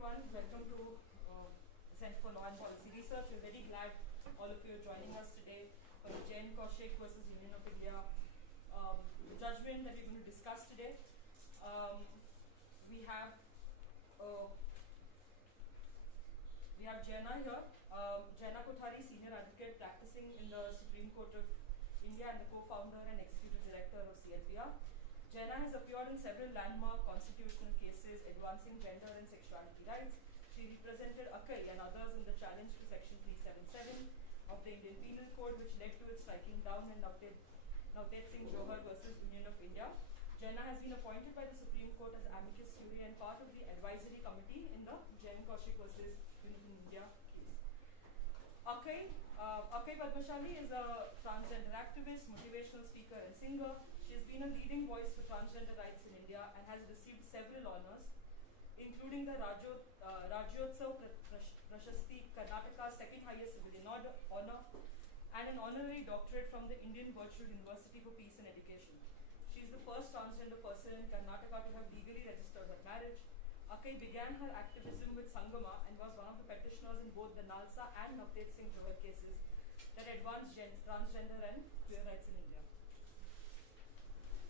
everyone. Welcome to Center for Law and Policy Research. We're very glad all of you are joining us today for the Kaushik versus Union of India judgment that we're going to discuss today. We have Jena here. Jena Kothari, senior advocate practicing in the Supreme Court of India and the co-founder and executive director of CLPR. Jena has appeared in several landmark constitutional cases advancing gender and sexuality rights. She represented Akai and others in the challenge to Section 377 of the Indian Penal Code, which led to its striking down in Navtej Singh Johar versus Union of India. Jena has been appointed by the Supreme Court as amicus curiae and part of the advisory committee in the Kaushik versus Union of India case. Akai Padmashali is a transgender activist, motivational speaker and singer. She has been a leading voice for transgender rights in India and has received several honors, including the Rajyotsav Prashasti, Karnataka's second highest civilian honor, and an honorary doctorate from the Indian Virtual University for Peace and Education. She is the first transgender person in Karnataka to have legally registered her marriage. Akai began her activism with Sangama and was one of the petitioners in both the Nalsa and Navtej Singh Johar cases that advanced transgender and queer rights in India.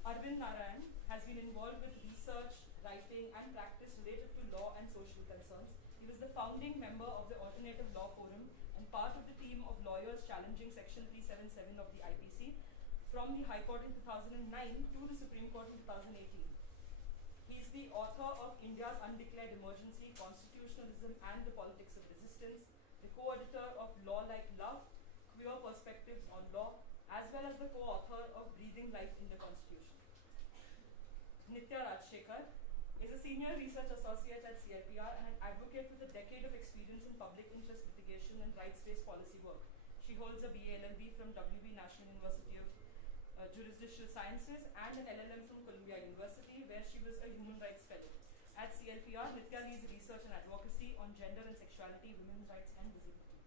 Arvind Narayan has been involved with research, writing and practice related to law and social concerns. He was the founding member of the Alternative Law Forum and part of the team of lawyers challenging Section 377 of the IPC from the High Court in 2009 to the Supreme Court in 2018. He is the author of India's Undeclared Emergency, Constitutionalism and the Politics of Resistance, the co-editor of Law Like Love, Queer Perspectives on Law, as well as the co-author of Breathing Life in the Constitution. Nitya Rajshekhar is a senior research associate at CLPR and an advocate with a decade of experience in public interest litigation and rights-based policy work. She holds a BA LLB from WB National University of Jurisdictional Sciences and an LLM from Columbia University, where she was a human rights fellow. At CLPR, Nitya leads research and advocacy on gender and sexuality, women's rights and visibility.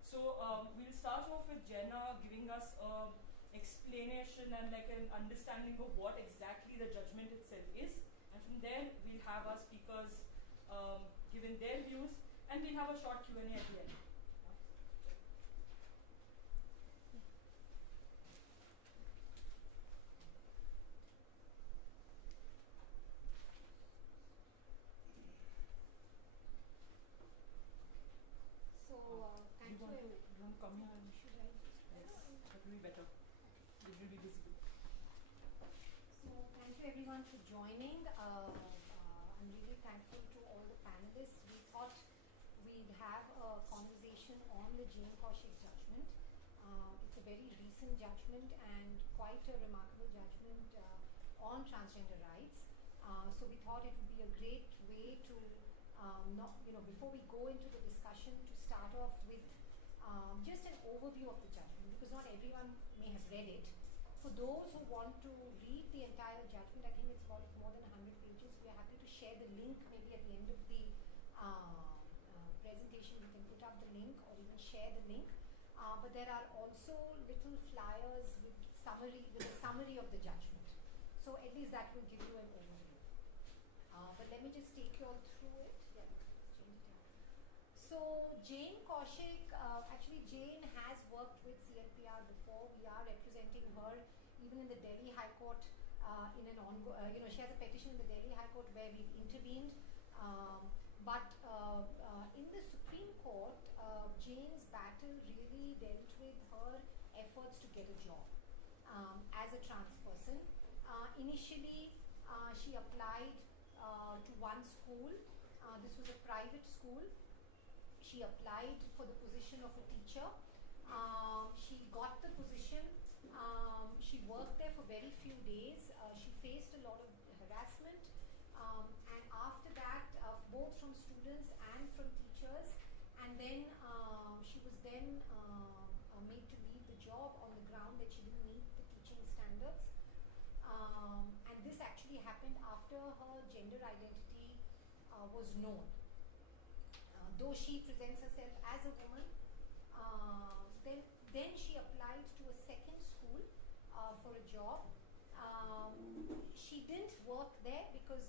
So we'll start off with Jena giving us an explanation and like an understanding of what exactly the judgment itself is. And from there, we'll have our speakers giving their views, and we'll have a short Q&A at the end. Thank you. You want to come here? Should I? Yes, that will be better. It will be visible. So thank you everyone for joining. I'm really thankful to all the panelists. We thought we'd have a conversation on the Kaushik judgment. It's a very recent judgment and quite a remarkable judgment on transgender rights. So we thought it would be a great way to before we go into the discussion, to start off with just an overview of the judgment, because not everyone may have read it. For those who want to read the entire judgment, I think it's about more than 100 pages. We are happy to share the link maybe at the end of the presentation. We can put up the link or even share the link. But there are also little flyers with a summary of the judgment. So at least that will give you an overview. But let me just take you all through it. Yeah, change it down. So Jane Kaushik, actually Jane has worked with CLPR before. We are representing her even in the Delhi High Court in an ongoing, she has a petition in the Delhi High Court where we've intervened. But in the Supreme Court, Jane's battle really dealt with her efforts to get a job as a trans person. Initially, she applied to one school. This was a private school. She applied for the position of a teacher. She got the position. She worked there for very few days. She faced a lot of harassment. And after that, both from students and from teachers. And then she was then made to leave the job on the ground that she didn't meet the teaching standards. And this actually happened after her gender identity was known. Though she presents herself as a woman, then she applied to a second school for a job. She didn't work there because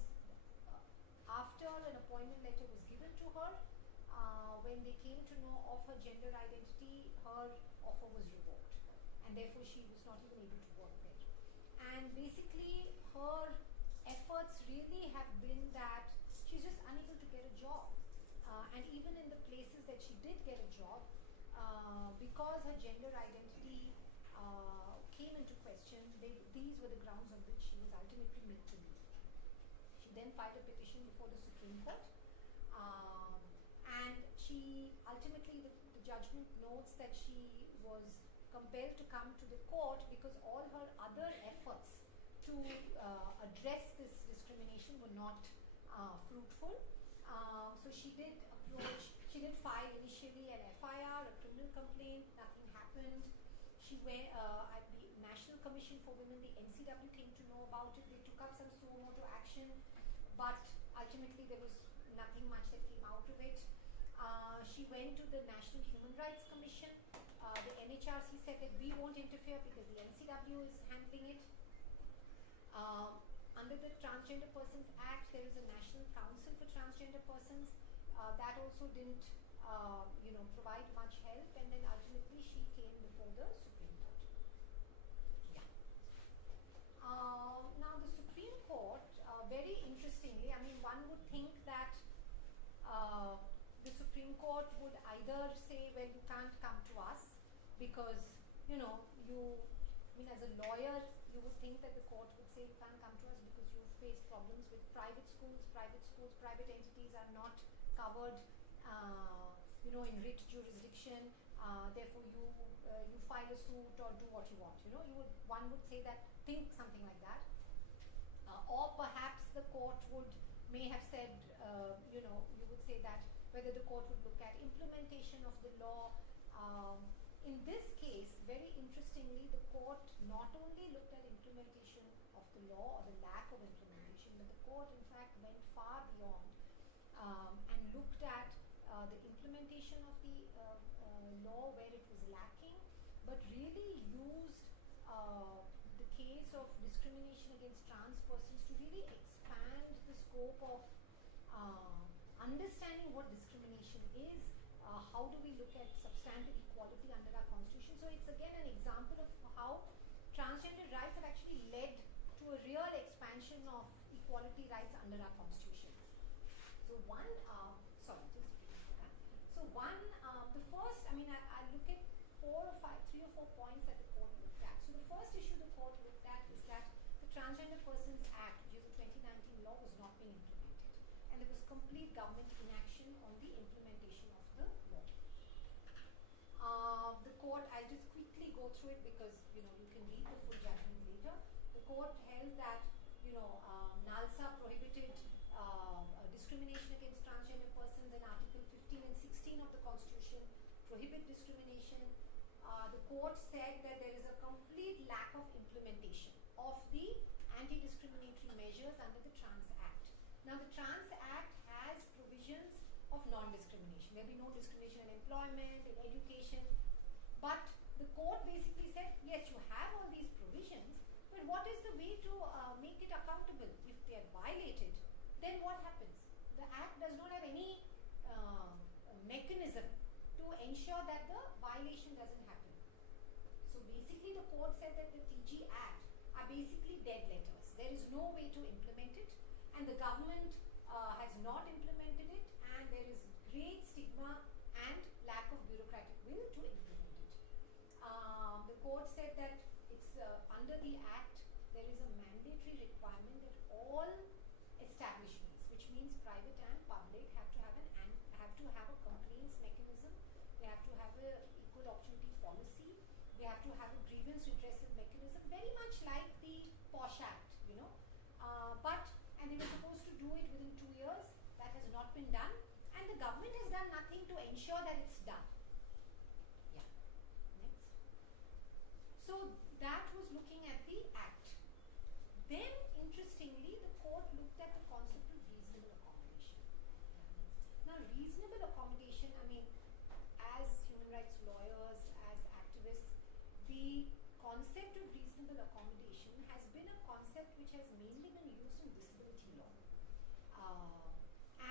after an appointment letter was given to her, when they came to know of her gender identity, her offer was revoked, and therefore she was not even able to work there. And basically, her efforts really have been that she's just unable to get a job. And even in the places that she did get a job, because her gender identity came into question, these were the grounds on which she was ultimately made to leave. She then filed a petition before the Supreme Court, and she ultimately, the judgment notes that she was compelled to come to the court because all her other efforts to address this discrimination were not fruitful. So she did file initially an FIR, a criminal complaint, nothing happened. She went at the National Commission for Women, the NCW came to know about it. They took up some suo motu action, but ultimately there was nothing much that came out of it. She went to the National Human Rights Commission. The NHRC said that we won't interfere because the NCW is handling it. Under the Transgender Persons Act, there is a National Council for Transgender Persons. That also didn't, provide much help, and then ultimately she came before the Supreme Court. Yeah. Now the Supreme Court, very interestingly, I mean, one would think that the Supreme Court would either say, well, you can't come to us because, as a lawyer, you would think that the court would say, you can't come to us because you face problems with private schools, private entities are not covered, in writ jurisdiction, therefore you file a suit or do what you want. One would say that, think something like that. Or perhaps the court may have said, you would say that whether the court would look at implementation of the law. In this case, very interestingly, the court not only looked at implementation of the law or the lack of implementation, but the court in fact went far beyond and looked at the implementation of the law where it was lacking, but really used the case of discrimination against trans persons to really expand the scope of understanding what discrimination is, how do we look at substantive equality under our constitution. So it's again an example of how transgender rights have actually led to a real expansion of equality rights under our constitution. So the first, I look at 3 or 4 points that the court looked at. So the first issue the court looked at is that the Transgender Persons Act, which is a 2019 law, was not being implemented. And there was complete government inaction on the implementation of the law. The court, I'll just quickly go through it because, you can read the full judgment later. The court held that, NALSA prohibited discrimination against transgender persons, and Article 15 and 16 of the Constitution prohibit discrimination. The court said that there is a complete lack of implementation of the anti-discriminatory measures under the Trans Act. Now the Trans Act has provisions of non-discrimination. There will be no discrimination in employment, in education, but the court basically said, yes, you have all these provisions, but what is the way to make it accountable? If they are violated, then what happens? The Act does not have any mechanism to ensure that the violation doesn't happen. So basically the court said that the TG Act are basically dead letters. There is no way to implement it, and the government has not implemented it, and there is great stigma and lack of bureaucratic will to implement it. The court said that it's under the Act there is a mandatory requirement that all establishments, which means private and public, have to have a complaints mechanism. They have to have a equal opportunity policy. They have to have a grievance redressal mechanism, very much like the POSH Act, and they were supposed to do it within 2 years. That has not been done, and the government has done nothing to ensure that it's done. Yeah. Next. So that was looking at the Act. Then, interestingly, the court looked at the concept of reasonable accommodation. Now, reasonable accommodation, as human rights lawyers, as activists, the concept of reasonable accommodation has been a concept which has mainly been used in disability law.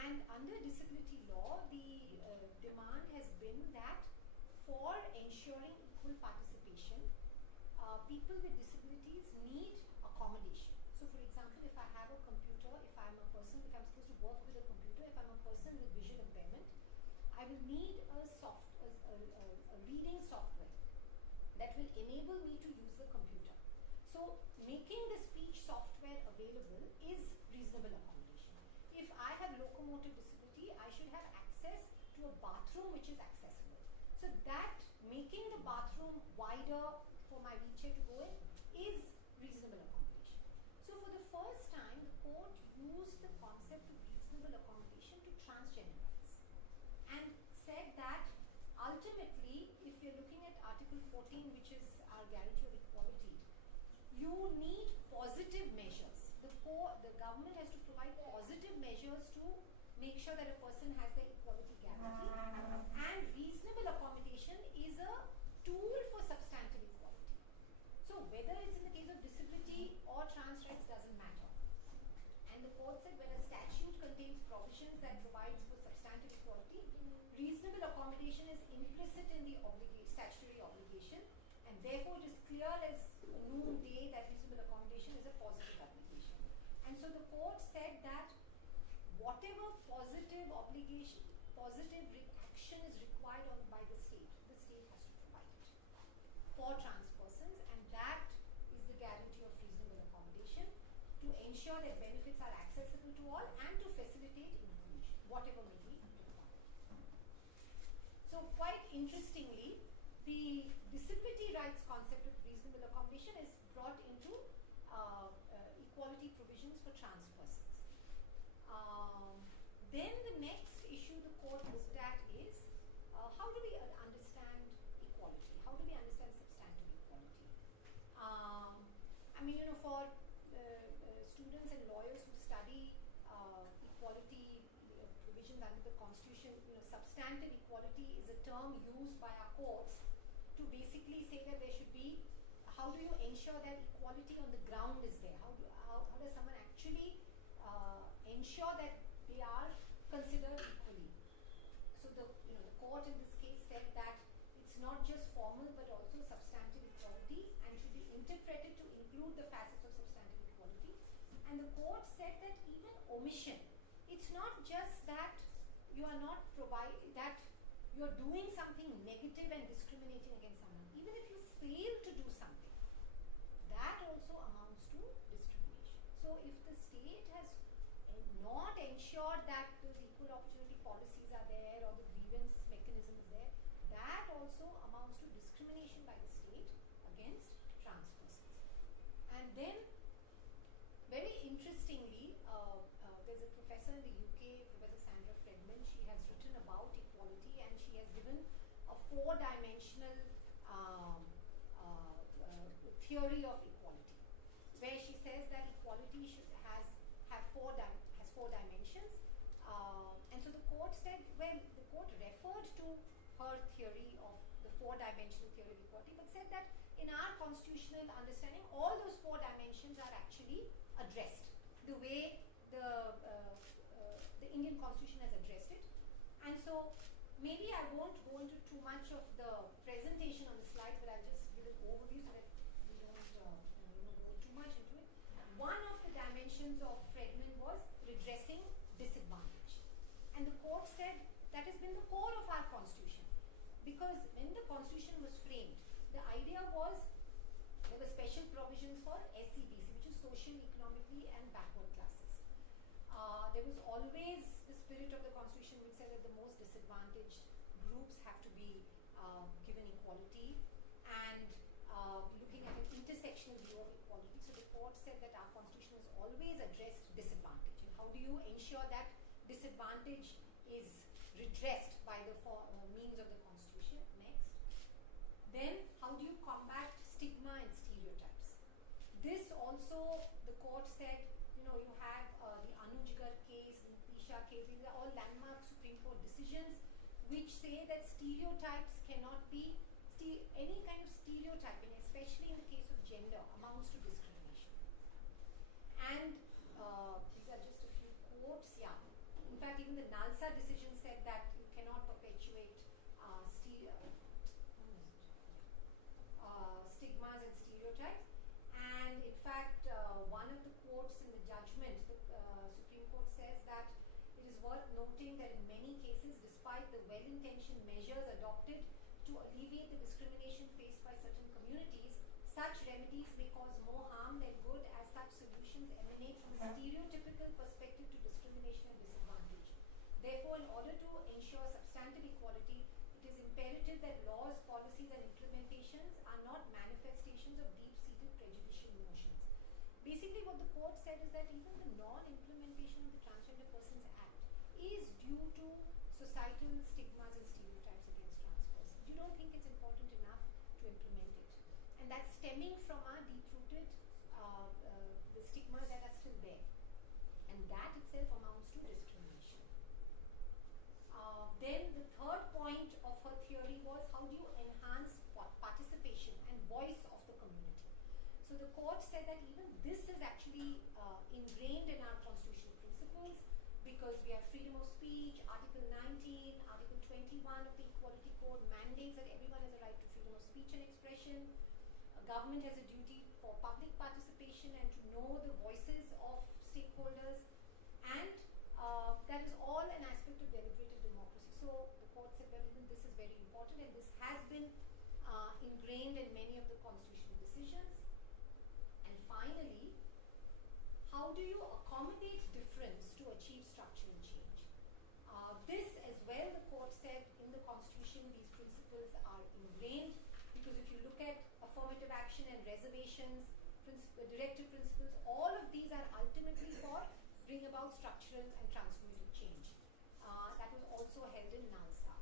And under disability law, the demand has been that for ensuring equal participation, people with disabilities need accommodation. So for example, if I have a computer, if I'm a person, if I'm supposed to work with a computer, if I'm a person with visual impairment, I will need a reading software that will enable me to use the computer. So making the speech software available is reasonable accommodation. If I have locomotor disability, I should have access to a bathroom which is accessible. So that making the bathroom wider for my wheelchair to go in is reasonable accommodation. So for the first time, the court used the concept of reasonable accommodation to transgender rights and said that ultimately, if you're looking at Article 14, which is our guarantee of equality, you need positive measures. The government has to provide positive measures to make sure that a person has the equality guarantee. And reasonable accommodation is a tool for substantive equality. So whether it's in the case of disability or trans rights doesn't matter. And the court said when a statute contains provisions that provides for substantive equality, reasonable accommodation is implicit in the statutory obligation, and therefore it is clear as noonday that reasonable accommodation is a positive obligation. And so the court said that whatever positive obligation, positive action is required by the state has to provide it for trans persons, and that is the guarantee of reasonable accommodation to ensure that benefits are accessible to all and to facilitate inclusion, whatever may be required. So quite interestingly, the disability rights concept of reasonable accommodation is brought into equality provisions for trans persons. Then the next issue the court looked at is how do we understand equality? How do we understand substantive equality? I mean, for students and lawyers who study equality provisions under the Constitution, substantive equality is a term used by our courts to basically say that there should be, how do you ensure that equality on the ground is there? How does someone actually ensure that they are considered equally? So the court in this case said that it's not just formal but also substantive equality, and it should be interpreted to include the facets of substantive equality. And the court said that even omission, it's not just that you are not that you're doing something negative and discriminating against someone. Even if you fail to do something, that also amounts to discrimination. So if the state has not ensured that those equal opportunity policies are there or the grievance mechanism is there, that also amounts to discrimination by the state against trans persons. And then, very interestingly, there's a professor in the UK, Professor Sandra Fredman. She has written about equality and she has given a four-dimensional theory of equality, where she says that equality has four dimensions. And so the court said, well, the court referred to her theory of the four-dimensional theory of equality, but said that in our constitutional understanding, all those four dimensions are actually addressed the way the Indian Constitution has addressed it. And so maybe I won't go into too much of the presentation on the slides, but I'll just give an overview so that we don't go too much into it. One of the dimensions of Fredman was redressing disadvantage. And the court said that has been the core of our Constitution. Because when the Constitution was framed, the idea was there were special provisions for SEBC, which is social, economically and backward classes. There was always the spirit of the Constitution which said that the most disadvantaged groups have to be given equality, and looking at an intersectional view of equality. So the court said that our Constitution has always addressed disadvantage. And how do you ensure that disadvantage is redressed by the means of the Constitution? Next. Then, how do you combat stigma and stereotypes? This also, the court said, you have the Anujgar case, the Pisha case, these are all landmark Supreme Court decisions which say that stereotypes cannot be, any kind of stereotyping, especially in the case of gender, amounts to discrimination. And these are just a few quotes. Yeah. In fact, even the NALSA decision said that you cannot perpetuate stigmas and stereotypes. And in fact, one of the quotes in the judgment, the Supreme Court says that it is worth noting that in many cases, despite the well-intentioned measures adopted to alleviate the discrimination faced by certain communities, such remedies may cause more harm than good, as such solutions emanate from a stereotypical perspective to discrimination and disadvantage. Therefore, in order to ensure substantive equality, it is imperative that laws, policies, and implementations are not manifestations of deep-seated prejudicial notions. Basically, what the court said is that even the non-implementation of the Transgender Persons Act is due to societal stigmas and stereotypes against trans persons. You don't think it's important enough to implement it. And that's stemming from our deep-rooted the stigmas that are still there. And that itself amounts to discrimination. Then the third point of her theory was, how do you enhance participation and voice of the community? So the court said that even this is actually ingrained in our constitutional principles, because we have freedom of speech. Article 19, Article 21 of the Equality Code mandates that everyone has a right to freedom of speech and expression. A government has a duty for public participation and to know the voices of stakeholders, and that is all an aspect of deliberative democracy. So the court said that even this is very important, and this has been ingrained in many of the constitutional decisions. And finally, how do you accommodate difference to achieve structural change? This as well, the court said, in the constitution these principles are ingrained, because if you look at affirmative action and reservations, directive principles, all of these are ultimately for bring about structural and transformative change. That was also held in NALSA.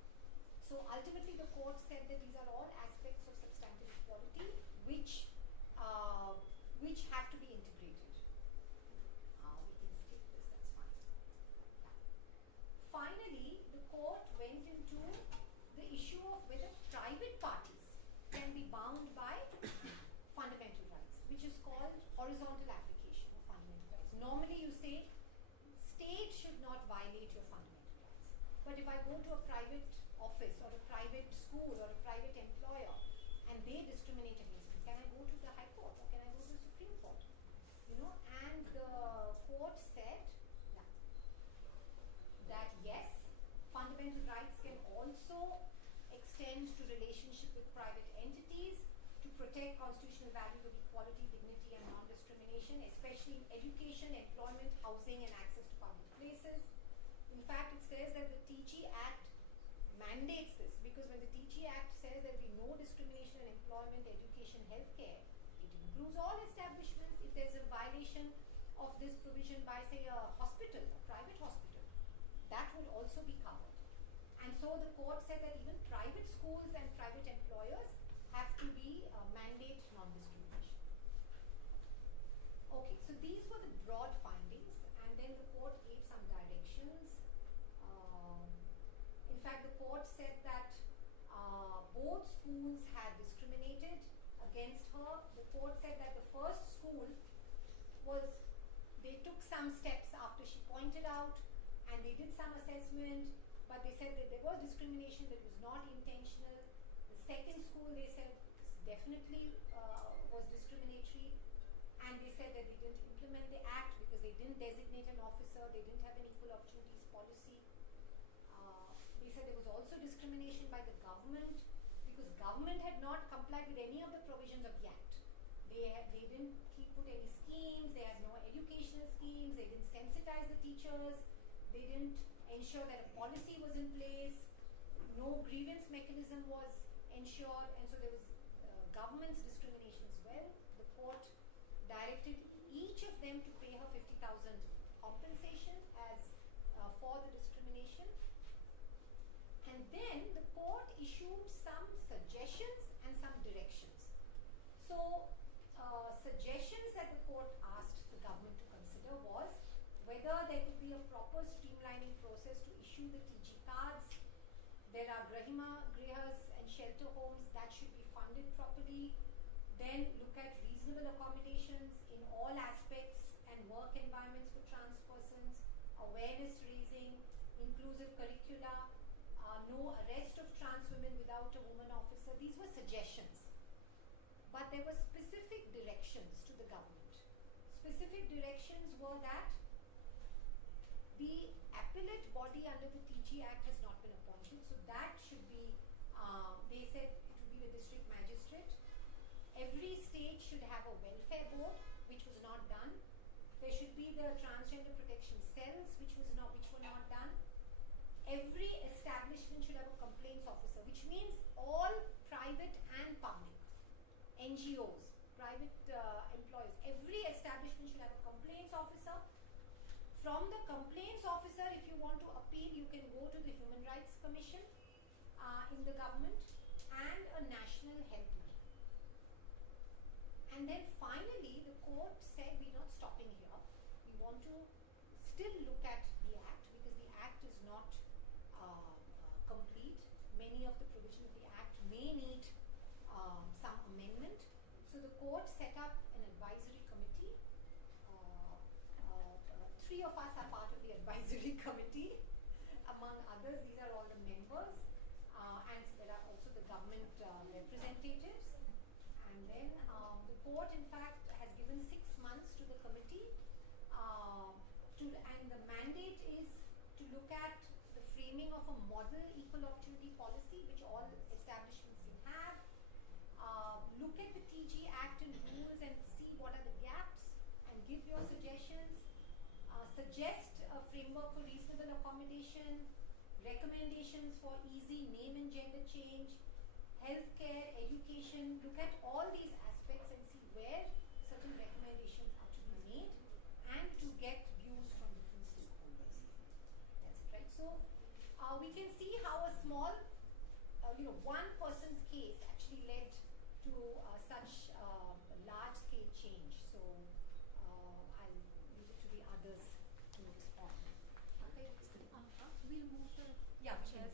So ultimately the court said that these are all aspects of substantive equality which have to be integrated. We can skip this, that's fine. Yeah. Finally, the court went into the issue of whether private parties can be bound by fundamental rights, which is called horizontal application of fundamental rights. Normally you say state should not violate your fundamental rights. But if I go to a private office or a private school or a private employer and they discriminate against me, can I go to the High Court or can I go to the Supreme Court? And the court said that yes, fundamental rights can also extend to relationship with private entities to protect constitutional values of equality, dignity, and non-discrimination, especially in education, employment, housing, and access to public places. In fact, it says that the TG Act mandates this, because when the TG Act says there will be no discrimination in employment, education, healthcare, it includes all establishments. If there's a violation of this provision by, say, a hospital, a private hospital, that would also be covered. And so the court said that even private schools and private employers have to be mandate non-discrimination. Okay, so these were the broad findings, and then the court gave some directions. In fact, the court said that both schools had discriminated against her. The court said that the first school they took some steps after she pointed out, and they did some assessment, but they said that there was discrimination that was not intentional. The second school, they said, definitely was discriminatory, and they said that they didn't implement the act because they didn't designate an officer, they didn't have an equal opportunities policy. They said there was also discrimination by the government because government had not complied with any of the provisions of the act. They didn't put any schemes, they had no educational schemes, they didn't sensitize the teachers, they didn't ensure that a policy was in place, no grievance mechanism was ensured, and so there was government's discrimination as well. The court directed each of them to pay her 50,000 compensation as for the discrimination. And then the court issued some suggestions and some directions. So suggestions that the court asked the government to consider was whether there could be a proper streamlining process to issue the TG cards. There are grihas and shelter homes that should be funded properly. Then look at reasonable accommodations in all aspects and work environments for trans persons, a awareness raising, inclusive curricula, no arrest of trans women without a woman officer. These were suggestions. But there were specific directions to the government. Specific directions were that the appellate body under the TG Act has not been appointed, so that should be, they said it would be the district magistrate. Every state should have a welfare board, which was not done. There should be the transgender protection cells, which were not done. Every establishment should have a complaints officer, which means all private and public, NGOs, private employers, every establishment should have a complaints officer. From the complaints officer, if you want to appeal, you can go to the Human Rights Commission in the government, and a national helpline. And then finally, the court said, we're not stopping here. We want to still look at the Act, because the Act is not complete. Many of the provisions of the Act may need some amendment. So the court set up an advisory committee. Three of us are part of the advisory committee. Among others, these are all the members, and there are also the government representatives. And then the court, in fact, has given 6 months to the committee, and the mandate is to look at the framing of a model equal opportunity policy, which all establishments will have. Look at the TG Act and rules and see what are the gaps and give your suggestions. Suggest a framework for reasonable accommodation, recommendations for easy name and gender change, healthcare, education. Look at all these aspects and see where certain recommendations are to be made, and to get views from different stakeholders. That's it, right? So we can see how a small, one person's case actually led to such large-scale change. So I'll leave it to the others to respond. Okay. We'll move the Yeah, chairs.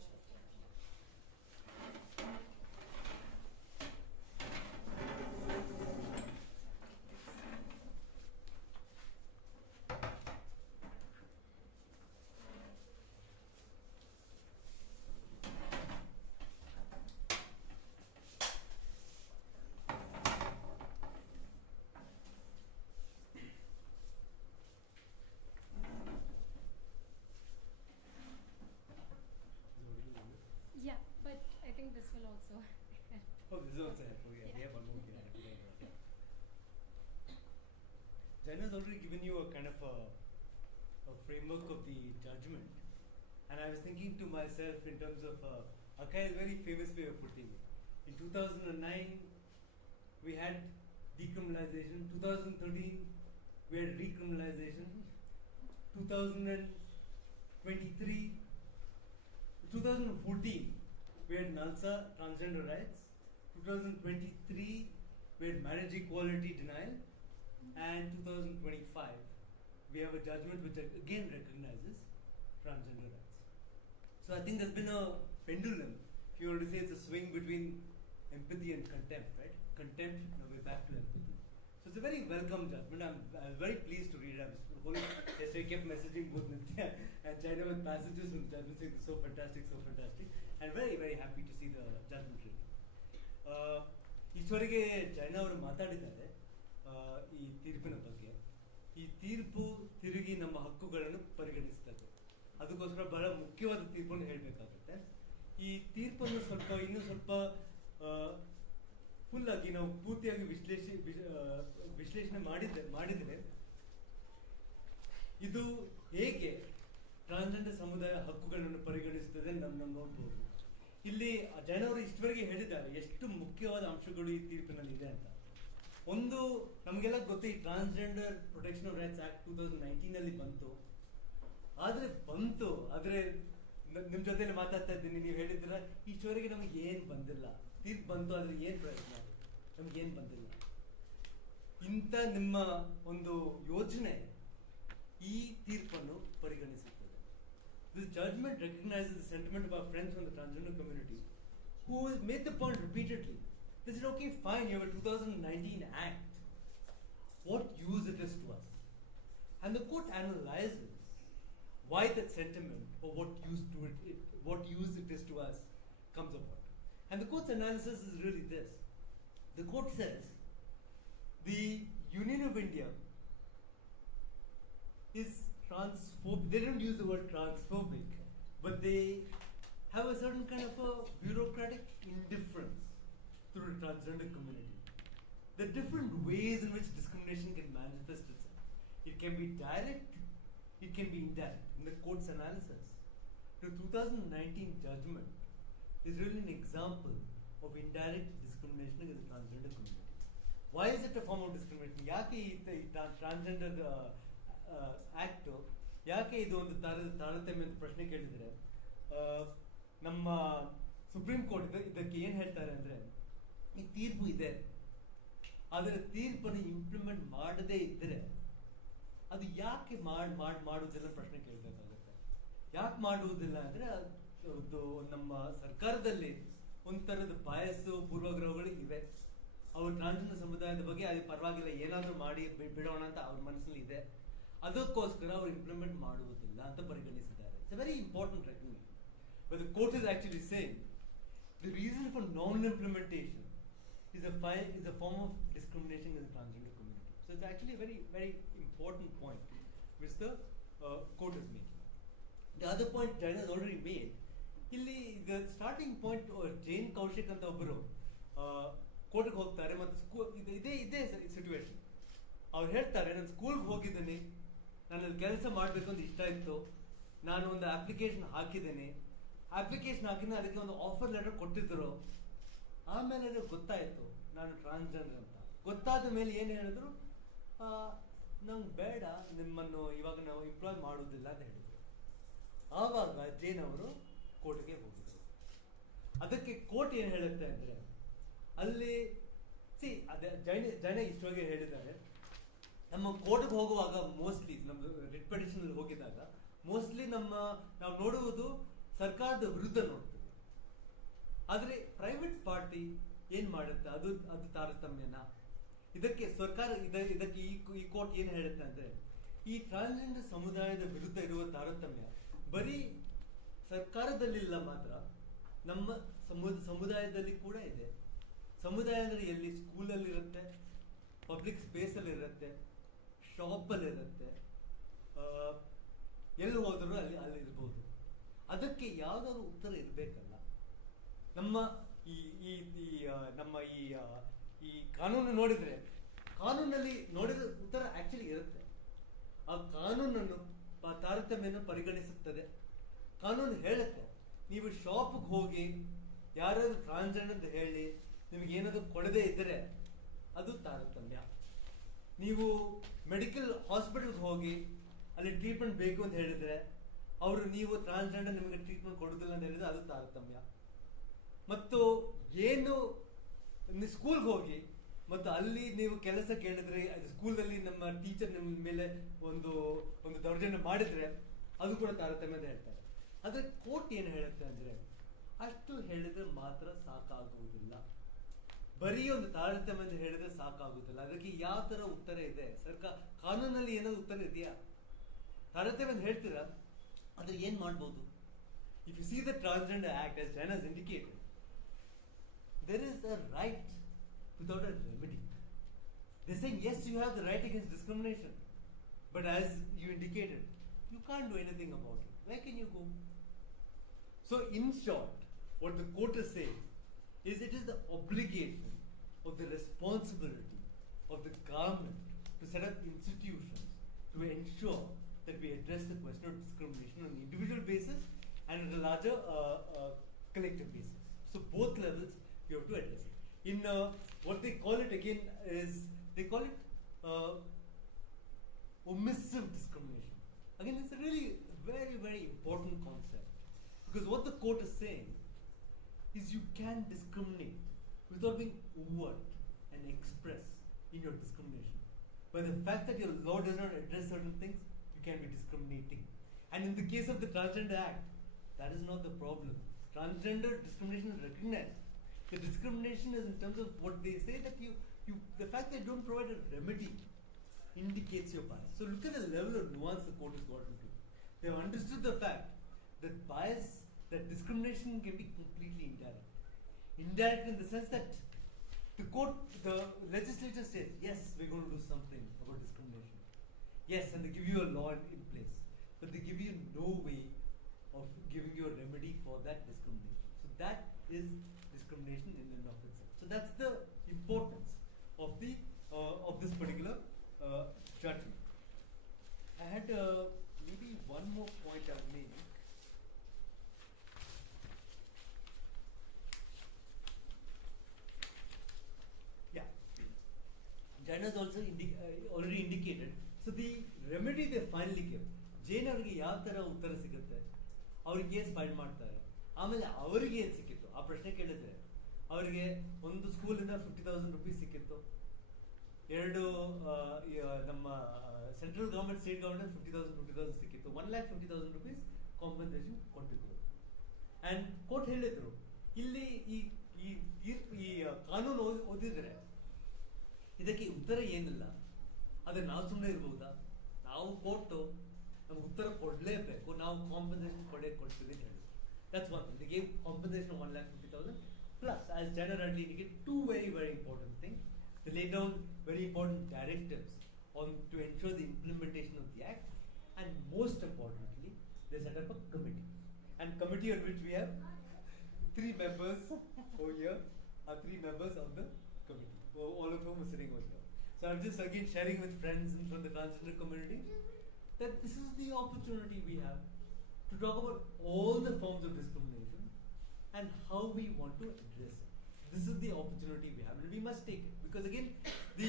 Yeah, but I think this will also help. Oh, this is also helpful. Yeah, we have one more here. Jaina's already given you a kind of a framework of the judgment, and I was thinking to myself in terms of Akai's very famous way of putting it. In 2009, we had decriminalization. 2013, we had recriminalization. 2023, 2014, we had NALSA, transgender rights. 2023, we had marriage equality denial. And 2025, we have a judgment which again recognizes transgender rights. So I think there's been a pendulum, if you were to say it's a swing between empathy and contempt, right? Contempt, now we're back to empathy. So it's a very welcome judgment. I'm very pleased to read it. Yesterday I kept messaging both Nitya and China with passages from the judgment saying so fantastic, and very, very happy to see the judgment reading. ಇಷ್ಟವರೆಗೆ China ಅವರು ಮಾತಾಡಿದ್ದಾರೆ ಈ ತೀರ್ಪಿನ ಬಗ್ಗೆ. ಈ ತೀರ್ಪು ತಿರುಗಿ ನಮ್ಮ ಹಕ್ಕುಗಳನ್ನು ಪರಿಗಣಿಸ್ತದೆ. ಅದಕ್ಕೋಸ್ಕರ ಬಹಳ ಮುಖ್ಯವಾದ ತೀರ್ಪನ್ನು ಹೇಳಬೇಕಾಗುತ್ತೆ. ಈ ತೀರ್ಪನ್ನು ಇನ್ನೂ ಸ್ವಲ್ಪ ಫುಲ್ ಆಗಿ ನಾವು ಪೂರ್ತಿಯಾಗಿ ವಿಶ್ಲೇಷಣೆ ಮಾಡಿದರೆ ಇದು ಹೇಗೆ ಟ್ರಾನ್ಸ್ಜೆಂಡರ್ ಸಮುದಾಯ ಹಕ್ಕುಗಳನ್ನು ಪರಿಗಣಿಸುತ್ತದೆ ನಮ್ಮ ನೋಡ್ಬೋದು. ಇಲ್ಲಿ ಜೈನ್ ಅವರು ಇಷ್ಟವರೆಗೆ ಹೇಳಿದ್ದಾರೆ ಎಷ್ಟು ಮುಖ್ಯವಾದ ಅಂಶಗಳು ಈ ತೀರ್ಪಿನಲ್ಲಿ ಇದೆ ಅಂತ. ಒಂದು, ನಮಗೆಲ್ಲ ಗೊತ್ತು ಈ transgender protection of rights act 2019 ಬಂತು. ಆದ್ರೆ ನಿಮ್ ಜೊತೆಲಿ ಮಾತಾಡ್ತಾ ಇದ್ದೀನಿ, ನೀವು ಹೇಳಿದ್ದೀರ ಇಷ್ಟವರೆಗೆ ನಮಗೆ ಏನ್ ಬಂದಿಲ್ಲ. ತೀರ್ಪು ಬಂತು, ಆದ್ರೆ ಏನ್ ಪ್ರಯತ್ನ, ನಮ್ಗೇನ್ ಬಂದಿಲ್ಲ. ಇಂಥ ನಿಮ್ಮ ಒಂದು ಯೋಚನೆ ಈ ತೀರ್ಪನ್ನು ಪರಿಗಣಿಸುತ್ತದೆ. This judgment recognizes the sentiment of our friends from the transgender community who made the point repeatedly. They said, okay, fine, you have a 2019 act. What use it is to us? And the court analyzes why that sentiment or what use it is to us comes about. And the court's analysis is really this. The court says the Union of India is transphobic. They don't use the word transphobic, but they have a certain kind of a bureaucratic indifference to the transgender community. There are different ways in which discrimination can manifest itself. It can be direct, it can be indirect. In the court's analysis, the 2019 judgment is really an example of indirect discrimination against the transgender community. Why is it a form of discrimination? ಯಾಕೆ ಈ transgender act ಯಾಕೆ ಇದು ಒಂದು ತಾರತಮ್ಯ ಅಂತ ಪ್ರಶ್ನೆ ಕೇಳಿದ್ರೆ ನಮ್ಮ ಸುಪ್ರೀಂ ಕೋರ್ಟ್ ಇದಕ್ಕೆ ಏನು ಹೇಳ್ತಾರೆ ಅಂದ್ರೆ ಈ ತೀರ್ಪು ಇದೆ, ಆದರೆ ತೀರ್ಪನ್ನು ಇಂಪ್ಲಿಮೆಂಟ್ ಮಾಡದೇ ಇದ್ರೆ ಅದು ಯಾಕೆ ಮಾಡುವುದಿಲ್ಲ ಪ್ರಶ್ನೆ ಕೇಳಬೇಕಾಗುತ್ತೆ. ಯಾಕೆ ಮಾಡುವುದಿಲ್ಲ ಅಂದ್ರೆ ಅದು ನಮ್ಮ ಸರ್ಕಾರದಲ್ಲಿ ಒಂಥರದ ಬಾಯಸ್ಸು ಪೂರ್ವಗ್ರಹಗಳು ಇವೆ. ಅವ್ರ ಟ್ರಾನ್ಸ್ಜೆಂಡರ್ ಸಮುದಾಯದ ಬಗ್ಗೆ ಅದು ಪರವಾಗಿಲ್ಲ, ಏನಾದರೂ ಮಾಡಿ ಬಿಡೋಣ ಅಂತ ಅವ್ರ ಮನಸ್ಸಲ್ಲಿ ಇದೆ. ಅದಕ್ಕೋಸ್ಕರ ಅವ್ರು ಇಂಪ್ಲಿಮೆಂಟ್ ಮಾಡುವುದಿಲ್ಲ ಅಂತ ಪರಿಗಣಿಸಿದ್ದಾರೆ. It's a very important recognition. But the court is actually saying the reason for non-implementation is a form of discrimination in the transgender community. So it's actually a very, very important point which the court is making. The other point Jain has already made, ಇಲ್ಲಿ the starting point Jain Kaushik ಅಂತ ಒಬ್ಬರು ಕೋರ್ಟ್ಗೆ ಹೋಗ್ತಾರೆ ಮತ್ತು ಇದೇ situation. ಅವ್ರು ಹೇಳ್ತಾರೆ, ನಾನು ಸ್ಕೂಲ್ಗೆ ಹೋಗಿದ್ದೀನಿ, ನಾನು ಅಲ್ಲಿ ಕೆಲಸ ಮಾಡಬೇಕು ಅಂತ ಇಷ್ಟ ಇತ್ತು, ನಾನು ಒಂದು ಅಪ್ಲಿಕೇಶನ್ ಹಾಕಿದ್ದೇನೆ, ಅಪ್ಲಿಕೇಶನ್ ಹಾಕಿದ್ರೆ ಅದಕ್ಕೆ ಒಂದು ಆಫರ್ ಲೆಟರ್ ಕೊಟ್ಟಿದ್ರು, ಆಮೇಲೆ ಅದು ಗೊತ್ತಾಯಿತು ನಾನು ಟ್ರಾನ್ಸ್ಜೆಂಡರ್ ಅಂತ. ಗೊತ್ತಾದ ಮೇಲೆ ಏನು ಹೇಳಿದ್ರು, ನಂಗೆ ಬೇಡ, ನಿಮ್ಮನ್ನು ಇವಾಗ ನಾವು ಎಂಪ್ಲಾಯ್ ಮಾಡುವುದಿಲ್ಲ ಅಂತ ಹೇಳಿದರು. ಆವಾಗ ಜೈನ್ ಅವರು ಕೋರ್ಟ್ಗೆ ಹೋಗಿದ್ರು. ಅದಕ್ಕೆ ಕೋರ್ಟ್ ಏನು ಹೇಳುತ್ತೆ ಅಂದರೆ, ಅಲ್ಲಿ ಅದೇ ಜೈನ ಇಷ್ಟವಾಗಿ ಹೇಳಿದ್ದಾರೆ, ನಮ್ಮ ಕೋರ್ಟ್ಗೆ ಹೋಗುವಾಗ ಮೋಸ್ಟ್ಲಿ ನಮ್ಮದು ರಿಟ್ ಪಿಟಿಷನ್ ಹೋಗಿದಾಗ ಮೋಸ್ಟ್ಲಿ ನಾವು ನೋಡುವುದು ಸರ್ಕಾರದ ವಿರುದ್ಧ ನೋಡ್ತೀವಿ. ಆದರೆ ಪ್ರೈವೇಟ್ ಪಾರ್ಟಿ ಏನು ಮಾಡುತ್ತೆ, ಅದು ತಾರತಮ್ಯನ. ಇದಕ್ಕೆ ಸರ್ಕಾರ ಇದಕ್ಕೆ ಈ ಕೋರ್ಟ್ ಏನು ಹೇಳುತ್ತೆ ಅಂದರೆ, ಈ ಟ್ರಾನ್ಸ್ಜೆಂಡರ್ ಸಮುದಾಯದ ವಿರುದ್ಧ ಇರುವ ತಾರತಮ್ಯ ಬರೀ ಸರ್ಕಾರದಲ್ಲಿಲ್ಲ ಮಾತ್ರ, ನಮ್ಮ ಸಮುದಾಯದಲ್ಲಿ ಕೂಡ ಇದೆ. ಸಮುದಾಯ ಅಂದರೆ ಎಲ್ಲಿ? ಸ್ಕೂಲಲ್ಲಿರುತ್ತೆ, ಪಬ್ಲಿಕ್ ಸ್ಪೇಸಲ್ಲಿರುತ್ತೆ, ಶಾಪಲ್ಲಿರುತ್ತೆ, ಎಲ್ಲಿ ಹೋದರೂ ಅಲ್ಲಿರ್ಬೋದು. ಅದಕ್ಕೆ ಯಾವುದಾದ್ರು ಉತ್ತರ ಇರಬೇಕಲ್ಲ. ನಮ್ಮ ಈ ಕಾನೂನು ನೋಡಿದರೆ, ಕಾನೂನಲ್ಲಿ ನೋಡಿದ ಉತ್ತರ ಆಕ್ಚುಲಿ ಇರುತ್ತೆ. ಆ ಕಾನೂನನ್ನು ತಾರತಮ್ಯವನ್ನು ಪರಿಗಣಿಸುತ್ತದೆ. ಕಾನೂನು ಹೇಳುತ್ತೆ, ನೀವು ಶಾಪ್ಗೆ ಹೋಗಿ ಯಾರಾದ್ರೂ ಟ್ರಾನ್ಸ್ಜೆಂಡರ್ ಅಂತ ಹೇಳಿ ನಿಮ್ಗೆ ಏನಾದರೂ ಕೊಡದೇ ಇದ್ದರೆ ಅದು ತಾರತಮ್ಯ. ನೀವು ಮೆಡಿಕಲ್ ಹಾಸ್ಪಿಟಲ್ಗೆ ಹೋಗಿ ಅಲ್ಲಿ ಟ್ರೀಟ್ಮೆಂಟ್ ಬೇಕು ಅಂತ ಹೇಳಿದ್ರೆ ನೀವು ಟ್ರಾನ್ಸ್ಜೆಂಡರ್ ನಿಮಗೆ ಟ್ರೀಟ್ಮೆಂಟ್ ಕೊಡೋದಿಲ್ಲ ಅಂತ ಹೇಳಿದ್ರೆ ಅದು ತಾರತಮ್ಯ. ಮತ್ತು ಏನು ಸ್ಕೂಲ್ಗೆ ಹೋಗಿ ಮತ್ತು ಅಲ್ಲಿ ನೀವು ಕೆಲಸ ಕೇಳಿದ್ರೆ, ಸ್ಕೂಲಲ್ಲಿ ನಮ್ಮ ಟೀಚರ್ ನಿಮ್ಮ ಮೇಲೆ ಒಂದು ದೌರ್ಜನ್ಯ ಮಾಡಿದ್ರೆ ಅದು ಕೂಡ ತಾರತಮ್ಯ ಅಂತ ಹೇಳ್ತಾರೆ. ಆದರೆ ಕೋರ್ಟ್ ಏನು ಹೇಳುತ್ತೆ ಅಂದರೆ, ಅಷ್ಟು ಹೇಳಿದ್ರೆ ಮಾತ್ರ ಸಾಕಾಗುವುದಿಲ್ಲ. ಬರೀ ಒಂದು ತಾರತಮ್ಯ ಅಂತ ಹೇಳಿದ್ರೆ ಸಾಕಾಗುವುದಿಲ್ಲ. ಅದಕ್ಕೆ ಯಾವ ಥರ ಉತ್ತರ ಇದೆ? ಕಾನೂನಲ್ಲಿ ಏನಾದ್ರು ಉತ್ತರ ಇದೆಯಾ? ತಾರತಮ್ಯ ಅಂತ ಹೇಳ್ತೀರಾ, ಆದರೆ ಏನು ಮಾಡ್ಬೋದು? If U C the transgender act, as Jain has indicated, there is a right without a remedy. They're saying, yes, you have the right against discrimination, but as you indicated, you can't do anything about it. Where can you go? So in short, what the court is saying is, it is the obligation of the responsibility of the government to set up institutions to ensure that we address the question of discrimination on an individual basis and on a larger collective basis. So both levels you have to address it. In what they call it again is, they call it omissive discrimination. Again, it's a really very, very important concept, because what the court is saying is you can discriminate without being overt and express in your discrimination. By the fact that your law does not address certain things, you can be discriminating. And in the case of the Transgender Act, that is not the problem. Transgender discrimination is recognized. The discrimination is in terms of what they say, that the fact that you don't provide a remedy indicates your bias. So look at the level of nuance the court has gotten to. They've understood the fact that bias, that discrimination can be completely indirect. Indirect in the sense that the legislature says, yes, we're going to do something about discrimination. Yes, and they give you a law in place, but they give you no way of giving you a remedy for that discrimination. So that is discrimination in and of itself. So that's the importance of the of this particular judgment. I had maybe one more point I'll make. Yeah, Jan has also already indicated. So the remedy they finally give, Jain ಅವರಿಗೆ ಯಾವ ಥರ ಉತ್ತರ ಸಿಗುತ್ತೆ, ಅವ್ರಿಗೆ case file ಮಾಡ್ತಾರೆ, ಆಮೇಲೆ ಅವರಿಗೆ ಏನು ಸಿಕ್ಕಿತ್ತು ಆ ಪ್ರಶ್ನೆ ಕೇಳಿದ್ರೆ ಅವರಿಗೆ ಒಂದು ಸ್ಕೂಲಿಂದ 50,000 rupees ಸಿಕ್ಕಿತ್ತು, ಎರಡು ನಮ್ಮ ಸೆಂಟ್ರಲ್ ಗೌರ್ಮೆಂಟ್ ಸ್ಟೇಟ್ ಗೌರ್ಮೆಂಟ್ 50,000 ಸಿಕ್ಕಿತ್ತು, 1,50,000 rupees ಕಾಂಪನ್ಸೇಷನ್ ಕೊಟ್ಟಿದ್ರು. ಆ್ಯಂಡ್ ಕೋರ್ಟ್ ಹೇಳಿದ್ರು ಇಲ್ಲಿ ಈ ಕಾನೂನು ಓದಿದ್ರೆ ಇದಕ್ಕೆ ಉತ್ತರ ಏನಿಲ್ಲ, ಆದರೆ ನಾವು ಸುಮ್ಮನೆ ಇರ್ಬೋದಾ, ನಾವು ಕೋರ್ಟು ನಮ್ಗೆ ಉತ್ತರ ಕೊಡಲೇಬೇಕು, ನಾವು ಕಾಂಪನ್ಸೇಷನ್ ಕೊಡ್ತೀವಿ ಅಂತ ಹೇಳಿದ್ರು. That's one thing. They gave compensation of 1,50,000 plus, as Jana rightly indicated, two very, very important things. They laid down very important directives to ensure the implementation of the act, and most importantly, they set up a committee. And committee on which we have 3 members over here are 3 members of the committee. All of whom are sitting over here. So I'm just again sharing with friends from the transgender community that this is the opportunity we have to talk about all the forms of discrimination and how we want to address it. This is the opportunity we have, and we must take it. Because again, the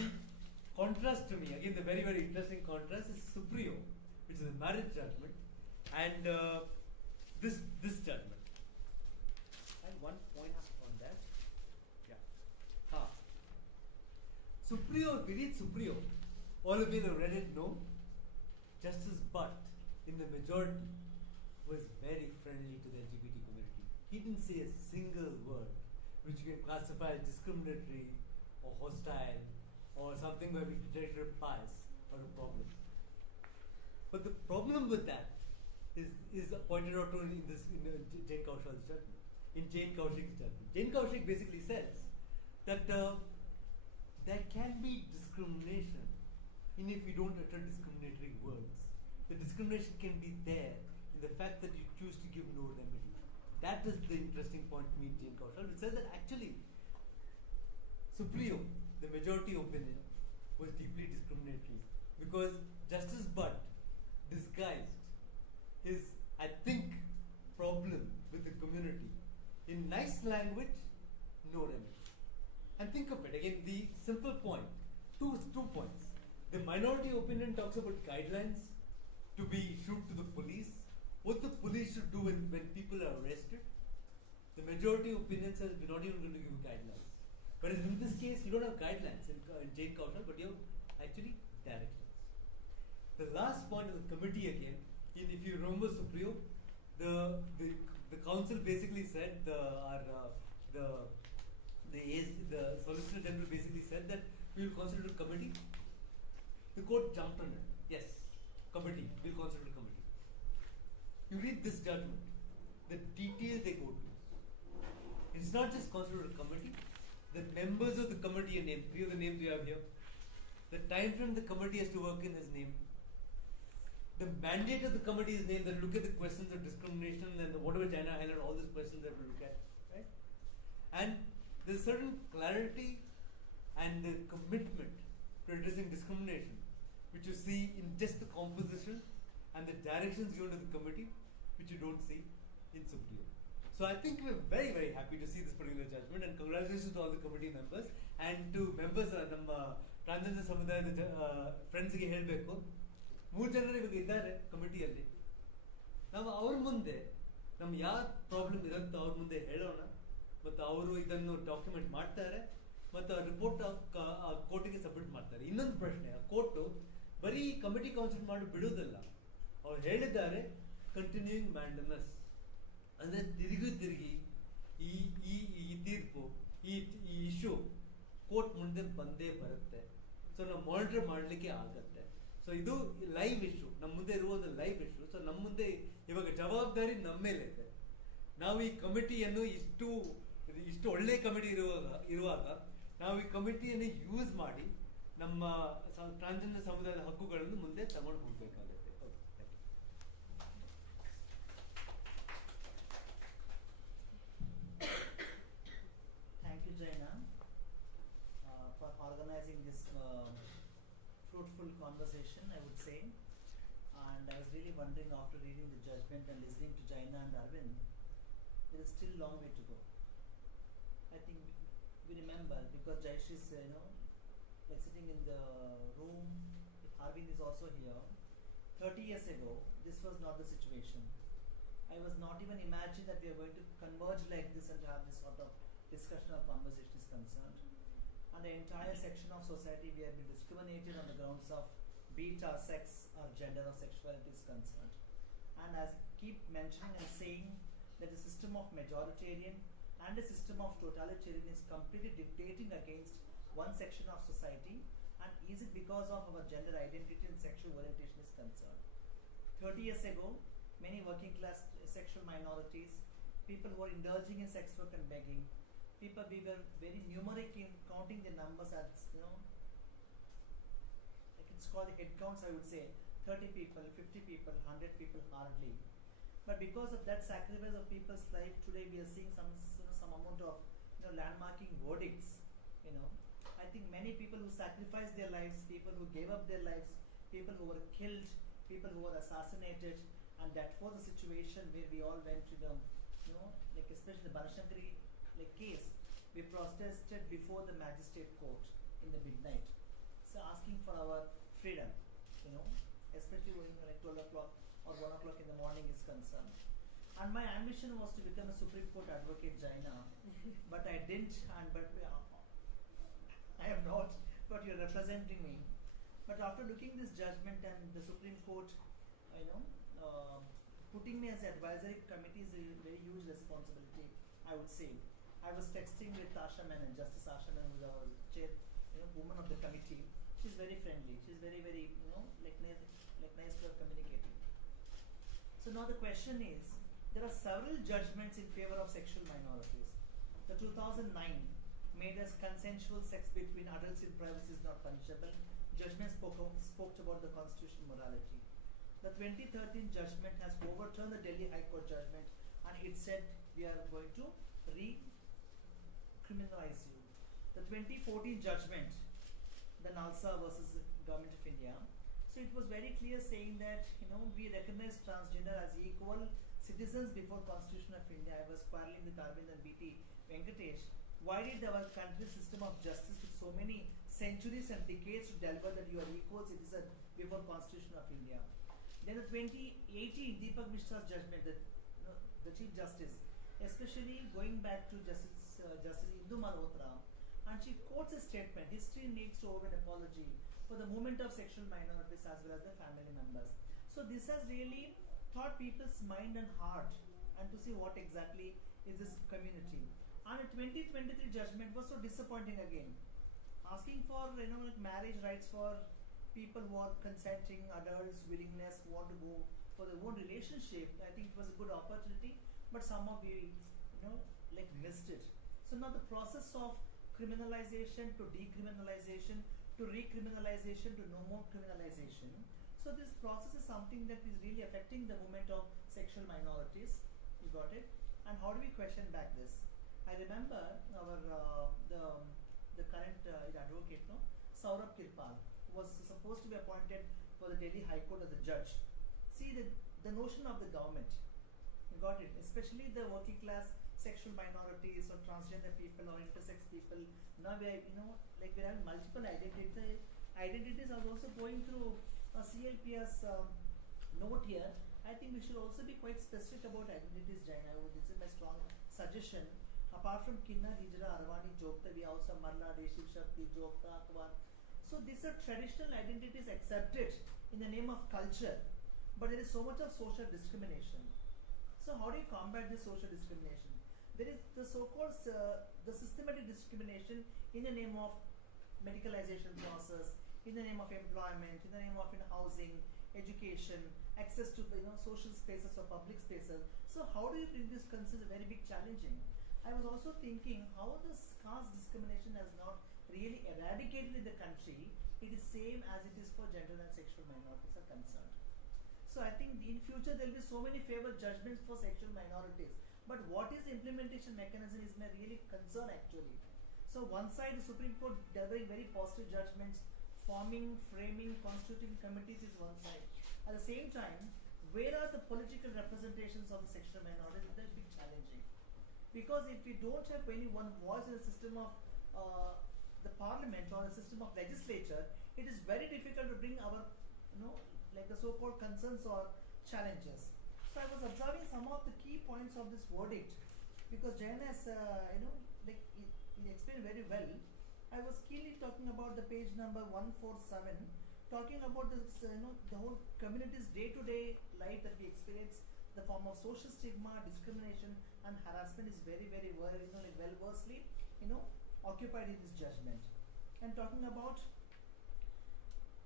contrast to me, again the very, very interesting contrast is Supreo, which is a marriage judgment, and this judgment. And one point on that. Yeah. Supreo, if we read Supreo, all of you have read it, no? Justice Butt, in the majority, was very friendly to the LGBT community. He didn't say a single word which you can classify as discriminatory or hostile or something where we detected bias or a problem. But the problem with that is pointed out in Jane Kaushik's judgment. In Jane Kaushik's judgment, Jane Kaushik basically says that there can be discrimination even if you don't utter discriminatory words. The discrimination can be there in the fact that you choose to give no remedy. That is the interesting point to me in Jane Kaushik. It says that actually Supreo, the majority opinion, was deeply discriminatory because Justice Butt disguised his, I think, problem with the community in nice language, no remedy. And think of it again, the simple point, two points. The minority opinion talks about guidelines to be issued to the police, what the police should do when people are arrested. The majority opinion says we're not even going to give guidelines. Whereas in this case, you don't have guidelines in Jane Kaushik, but you have actually directions. The last point of the committee again, if you remember Supreo, the council basically said the Solicitor General basically said that we will constitute a committee. The court jumped on it. Yes, committee, we'll constitute a committee. You read this judgment, the detail they go to. It's not just constitute a committee, the members of the committee are named. 3 of the names you have here. The time frame the committee has to work in is named. The mandate of the committee is named. That look at the questions of discrimination and whatever China highlighted, all these questions that we look at, right? And there's certain clarity and the commitment to addressing discrimination, which you see in just the composition and the directions given to the committee, which you don't see in Supreo. So I think we're very, very happy to see this particular judgment, and congratulations to all the committee members and to members ನಮ್ಮ transgender ಸಮುದಾಯದ ಫ್ರೆಂಡ್ಸ್ಗೆ ಹೇಳಬೇಕು, 3 ಜನರು ಇವಾಗ ಇದ್ದಾರೆ ಕಮಿಟಿಯಲ್ಲಿ. ನಾವು ಅವ್ರ ಮುಂದೆ ನಮ್ಮ ಯಾವ ಪ್ರಾಬ್ಲಮ್ ಇರುತ್ತೋ ಅವ್ರ ಮುಂದೆ ಹೇಳೋಣ, ಮತ್ತು ಅವರು ಇದನ್ನು ಡಾಕ್ಯುಮೆಂಟ್ ಮಾಡ್ತಾರೆ ಮತ್ತು ಆ ರಿಪೋರ್ಟ್ ಕೋರ್ಟಿಗೆ ಸಬ್ಮಿಟ್ ಮಾಡ್ತಾರೆ. ಇನ್ನೊಂದು ಪ್ರಶ್ನೆ, ಆ ಕೋರ್ಟು ಬರೀ ಕಮಿಟಿ ಕೌನ್ಸಿಲ್ ಮಾಡಿ ಬಿಡುವುದಲ್ಲ, ಅವ್ರು ಹೇಳಿದ್ದಾರೆ ಕಂಟಿನ್ಯೂಯಿಂಗ್ ಮ್ಯಾಂಡನಸ್, ಅಂದರೆ ತಿರುಗಿ ಈ ತೀರ್ಪು ಈ ಇಶ್ಯೂ ಕೋರ್ಟ್ ಮುಂದೆ ಬಂದೇ ಬರುತ್ತೆ. ಸೊ ನಾವು ಮಾನಿಟರ್ ಮಾಡಲಿಕ್ಕೆ ಆಗತ್ತೆ. ಸೊ ಇದು ಲೈವ್ ಇಶ್ಯೂ, ನಮ್ಮ ಮುಂದೆ ಇರುವುದು ಲೈವ್ ಇಶ್ಯೂ. ಸೊ ನಮ್ಮ ಮುಂದೆ ಜವಾಬ್ದಾರಿ ನಮ್ಮ ಮೇಲೆ ಇದೆ. ನಾವು ಈ ಕಮಿಟಿಯನ್ನು ಇಷ್ಟು ಒಳ್ಳೆ ಕಮಿಟಿ ಇರುವಾಗ ನಾವು ಈ ಕಮಿಟಿಯನ್ನು ಯೂಸ್ ಮಾಡಿ ನಮ್ಮ ಟ್ರಾನ್ಸ್ಜೆಂಡರ್ ಸಮುದಾಯದ ಹಕ್ಕುಗಳನ್ನು ಮುಂದೆ ತಗೊಂಡು ಹೋಗಬೇಕಾಗುತ್ತೆ. Thank you, Jaina, for organizing this fruitful conversation, I would say. And I was really wondering, after reading the judgment and listening to Jaina and Arvind, there is still a long way to go. I think we remember, because Jayesh is, like sitting in the room, Arvind is also here. 30 years ago, this was not the situation. I was not even imagining that we are going to converge like this and to have this sort of discussion or conversation is concerned. And the entire section of society, we have been discriminated on the grounds of be it our sex or gender or sexuality is concerned. And as keep mentioning and saying that the system of majoritarian and the system of totalitarian is completely dictating against one section of society, and is it because of our gender identity and sexual orientation is concerned. 30 years ago, many working class sexual minorities, people who are indulging in sex work and begging, people, we were very numeric in counting the numbers as, like it's called the head counts, I would say, 30 people, 50 people, 100 people hardly. But because of that sacrifice of people's life, today we are seeing some amount of landmarking verdicts. I think many people who sacrificed their lives, people who gave up their lives, people who were killed, people who were assassinated, and that was the situation where we all went to the, like especially the Banashankari case, we protested before the magistrate court in the midnight, so asking for our freedom, especially when like 12 o'clock or 1 o'clock in the morning is concerned. And my ambition was to become a Supreme Court advocate, Jaina, but I didn't, I am not, but you're representing me. But after looking this judgment and the Supreme Court, putting me as an advisory committee is a very huge responsibility, I would say. I was texting with Asha Menon, Justice Asha Menon, who is our chair, woman of the committee. She's very friendly. She's very, very, nice to her communicating. So now the question is, there are several judgments in favor of sexual minorities. The 2009 made as consensual sex between adults in privacy is not punishable. Judgment spoke about the constitutional morality. The 2013 judgment has overturned the Delhi High Court judgment, and it said we are going to criminalize you. The 2014 judgment, the Nalsa versus Government of India. So it was very clear saying that we recognize transgender as equal citizens before Constitution of India. I was quarreling with Arvind and BT Venkatesh. Why did our country's system of justice took so many centuries and decades to deliver that you are equal citizen before Constitution of India? Then the 2018 Deepak Mishra's judgment, the Chief Justice, especially going back to Justice Indu Malhotra, and she quotes a statement: history needs to owe an apology for the movement of sexual minorities as well as their family members. So this has really taught people's mind and heart, and to see what exactly is this community. And the 2023 judgment was so disappointing again, asking for marriage rights for people who are consenting adults, willingness, who want to go for their own relationship. I think it was a good opportunity, but somehow we missed it. So now the process of criminalization to decriminalization to recriminalization to no more criminalization. So this process is something that is really affecting the movement of sexual minorities. You got it? And how do we question back this? I remember our the current advocate, Saurabh Kirpal, who was supposed to be appointed for the Delhi High Court as a judge. See the notion of the government. You got it? Especially the working class sexual minorities or transgender people or intersex people. Now we are, we have multiple identities. Identities are also going through a CLPS note here. I think we should also be quite specific about identities, Jaina. This is my strong suggestion. Apart from Kinna, Hijra, Arwani, Jokta, we also have Marla, Reshiv, Shakti, Jokta, Akbar. So these are traditional identities accepted in the name of culture, but there is so much of social discrimination. So how do you combat this social discrimination? There is the so-called the systematic discrimination in the name of medicalization process, in the name of employment, in the name of housing, education, access to social spaces or public spaces. So how do you bring this concerns very big challenging? I was also thinking how this caste discrimination has not really eradicated in the country. It is same as it is for gender and sexual minorities are concerned. So I think in future there will be so many favored judgments for sexual minorities. But what is the implementation mechanism is my really concern actually. So one side the Supreme Court delivering very positive judgments, forming, framing, constituting committees is one side. At the same time, where are the political representations of the sexual minorities? That is big challenging. Because if we don't have any one voice in the system of the parliament or the system of legislature, it is very difficult to bring our, like the so-called concerns or challenges. So I was observing some of the key points of this verdict because Jayan has, he explained very well. I was keenly talking about the page number 147, talking about this, the whole community's day-to-day life that we experience, the form of social stigma, discrimination, and harassment is very, very well, well versely, occupied in this judgment. And talking about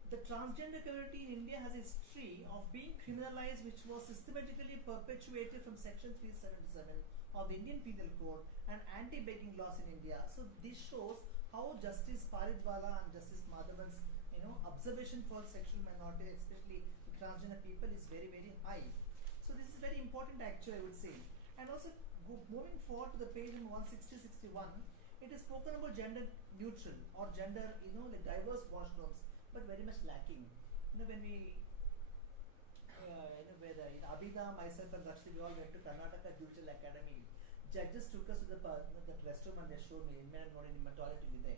the transgender community in India has a history of being criminalized, which was systematically perpetuated from Section 377 of the Indian Penal Code and anti-begging laws in India. So this shows how Justice Paridwala and Justice Madhavan's observation for sexual minority, especially the transgender people, is very, very high. So this is very important actually, I would say. And also moving forward to the page in 160-61, it is spoken about gender neutral or gender, like diverse washrooms, but very much lacking. When we, where Abhida, myself and Lakshmi, we all went to Karnataka Judicial Academy. Judges took us to the restroom and they showed me, toilet ಇದೆ.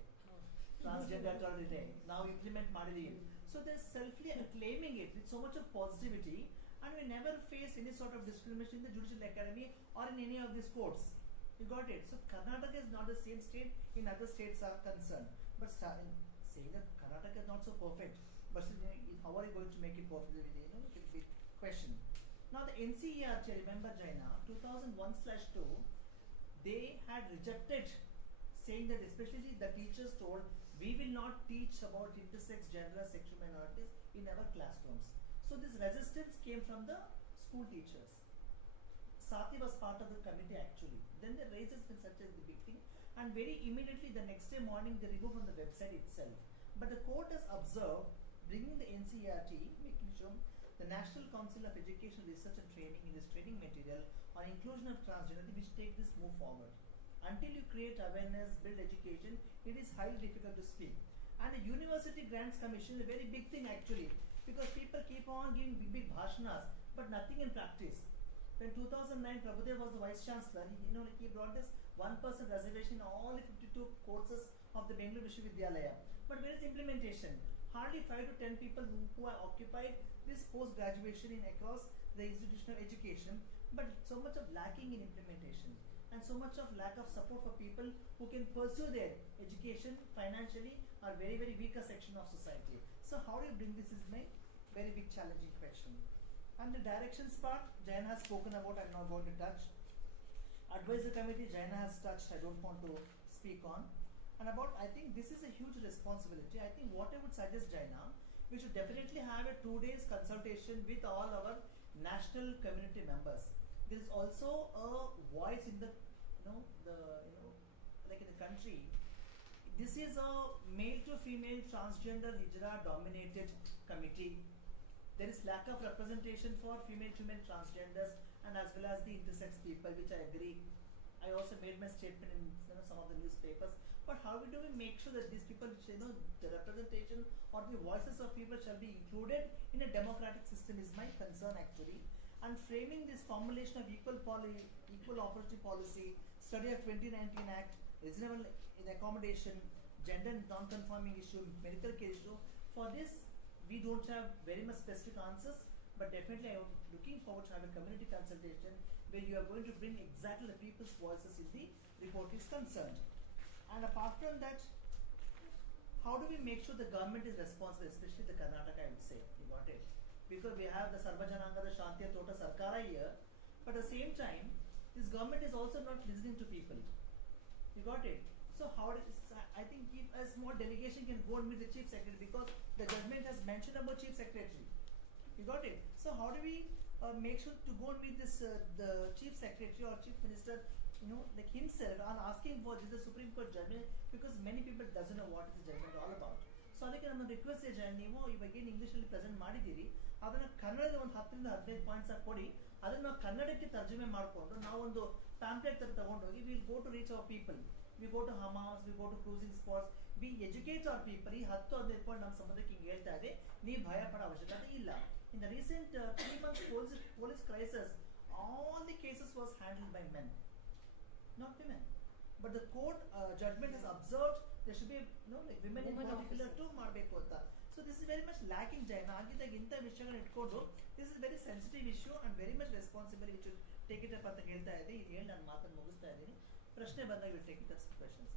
Transgender toilet ಇದೆ. Now implement ಮಾಡಿದೀವಿ. So they're selfly acclaiming it with so much of positivity, and we never face any sort of discrimination in the Judicial Academy or in any of these courts. You got it? So Karnataka is not the same state in other states are concerned. But saying that Karnataka is not so perfect, but how are you going to make it perfect? It will be question. Now the NCERT, remember Jaina, 2001/2, they had rejected, saying that especially the teachers told, we will not teach about intersex, gender, sexual minorities in our classrooms. So this resistance came from the school teachers. Sati was part of the committee actually. Then they raised it in such a big thing, and very immediately the next day morning they removed from the website itself. But the court has observed, bringing the NCERT, making sure the National Council of Education Research and Training in this training material on inclusion of transgender, which take this move forward. Until you create awareness, build education, it is highly difficult to speak. And the University Grants Commission is a very big thing actually, because people keep on giving big bhashanas, but nothing in practice. When 2009 Prabhudev was the Vice Chancellor, he brought this 1% reservation in all the 52 courses of the Bengaluru Vishwavidyalaya. But where is implementation? Hardly 5 to 10 people who are occupied this post-graduation in across the institutional education, but so much of lacking in implementation and so much of lack of support for people who can pursue their education financially are very, very weaker section of society. So how do you bring this is my very big challenging question. And the directions part, Jaina has spoken about, I'm not going to touch. Advisory committee, Jaina has touched, I don't want to speak on. And about, I think this is a huge responsibility. I think what I would suggest, Jaina, we should definitely have a 2 days consultation with all our national community members. There is also a voice in the, like in the country. This is a male to female transgender hijra dominated committee. There is lack of representation for female to male transgenders and as well as the intersex people, which I agree. I also made my statement in some of the newspapers. But how do we make sure that these people, the representation or the voices of people shall be included in a democratic system is my concern actually. And framing this formulation of equal opportunity policy, study of 2019 Act, reasonable accommodation, gender non-conforming issue, medical care issue. For this, we don't have very much specific answers, but definitely I am looking forward to have a community consultation where you are going to bring exactly the people's voices in the report is concerned. And apart from that, how do we make sure the government is responsible, especially the Karnataka, I would say, you got it? Because we have the Sarvajanangada Shantiya Tota Sarkara here, but at the same time, this government is also not listening to people. You got it? So I think if a small delegation can go and meet the Chief Secretary, because the government has mentioned about Chief Secretary. You got it? So how do we make sure to go and meet this the chief secretary or chief minister, like himself, and asking for this the Supreme Court judgment, because many people doesn't know what is the judgment all about. So ಅದಕ್ಕೆ ನಾನು request ನೀವು ಇವಾಗ ಏನು ಇಂಗ್ಲೀಷಲ್ಲಿ present ಮಾಡಿದ್ದೀರಿ ಅದನ್ನು ಕನ್ನಡದ ಒಂದು 10-15 ಪಾಯಿಂಟ್ಸ್ ಕೊಡಿ. ಅದನ್ನು ನಾವು ಕನ್ನಡಕ್ಕೆ ತರ್ಜುಮೆ ಮಾಡಿಕೊಂಡು ನಾವೊಂದು ಪ್ಯಾಂಪ್ಲೆಟ್ ಥರ ತಗೊಂಡೋಗಿ will go to reach our people, we go to hammams, we go to cruising spots, we educate our people. ಈ 10-15 ಪಾಯಿಂಟ್ ನಮ್ಮ ಸಂಬಂಧಕ್ಕೆ ಹಿಂಗೆ ಹೇಳ್ತಾ ಇದೆ, ನೀವು ಭಯ ಪಡೋ ಅವಶ್ಯಕತೆ ಇಲ್ಲ. In the recent 3 months police crisis, all the cases was handled by men, not women. But the court judgment has observed there should be like women in particular too ಮಾಡಬೇಕು ಅಂತ. So this is very much lacking, Jaina. ಆಗಿದ್ದಾಗ ಇಂಥ ವಿಷಯಗಳನ್ನ ಇಟ್ಕೊಂಡು this is very sensitive issue and very much responsible. We should take it up ಅಂತ ಹೇಳ್ತಾ ಇದ್ದೀನಿ. ಇದು ಹೇಳಿ ನಾನು ಮಾತನ್ನು ಮುಗಿಸ್ತಾ ಇದ್ದೀನಿ. ಪ್ರಶ್ನೆ ಬಂದಾಗ we'll take it up questions.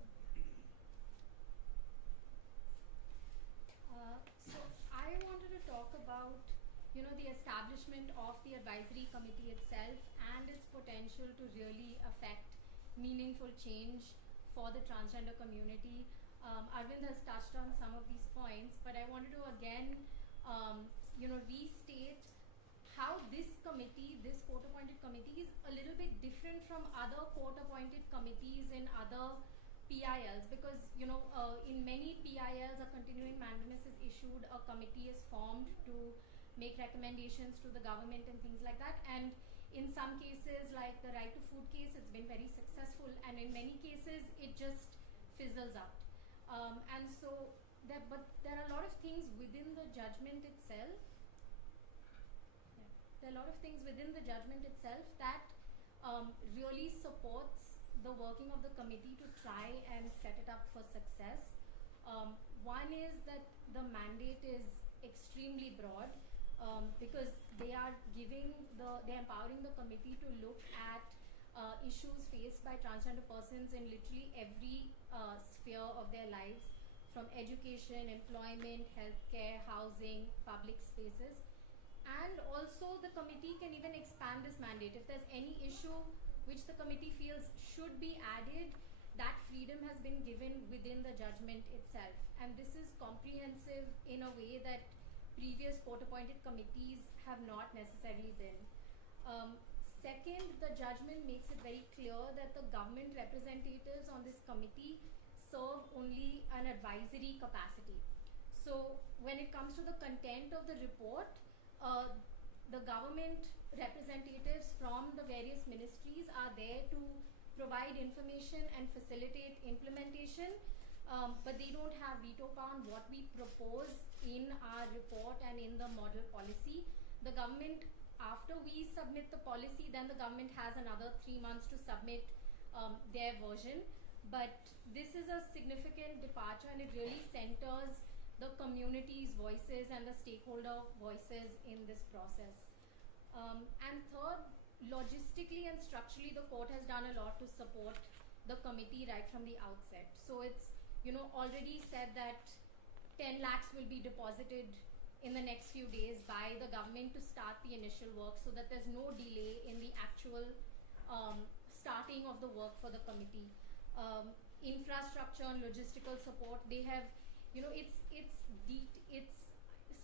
So I wanted to talk about the establishment of the advisory committee itself and its potential to really affect meaningful change for the transgender community. Arvind has touched on some of these points, but I wanted to again restate how this committee, this court-appointed committee, is a little bit different from other court-appointed committees in other PILs, because in many PILs a continuing mandamus is issued, a committee is formed to make recommendations to the government and things like that, and in some cases like the right to food case, it's been very successful, and in many cases it just fizzles out. And so but there are a lot of things within the judgment itself that really supports the working of the committee to try and set it up for success. One is that the mandate is extremely broad, because they are empowering the committee to look at issues faced by transgender persons in literally every sphere of their lives, from education, employment, healthcare, housing, public spaces. And also the committee can even expand this mandate. If there's any issue which the committee feels should be added, that freedom has been given within the judgment itself. And this is comprehensive in a way that previous court-appointed committees have not necessarily been. Second, the judgment makes it very clear that the government representatives on this committee serve only an advisory capacity. So when it comes to the content of the report, the government representatives from the various ministries are there to provide information and facilitate implementation, but they don't have veto power on what we propose in our report and in the model policy. The government, after we submit the policy, then the government has another 3 months to submit their version. But this is a significant departure, and it really centers the community's voices and the stakeholder voices in this process. And third, logistically and structurally, the court has done a lot to support the committee right from the outset. So it's already said that 10 lakhs will be deposited in the next few days by the government to start the initial work, so that there's no delay in the actual starting of the work for the committee. Infrastructure and logistical support, they have, it's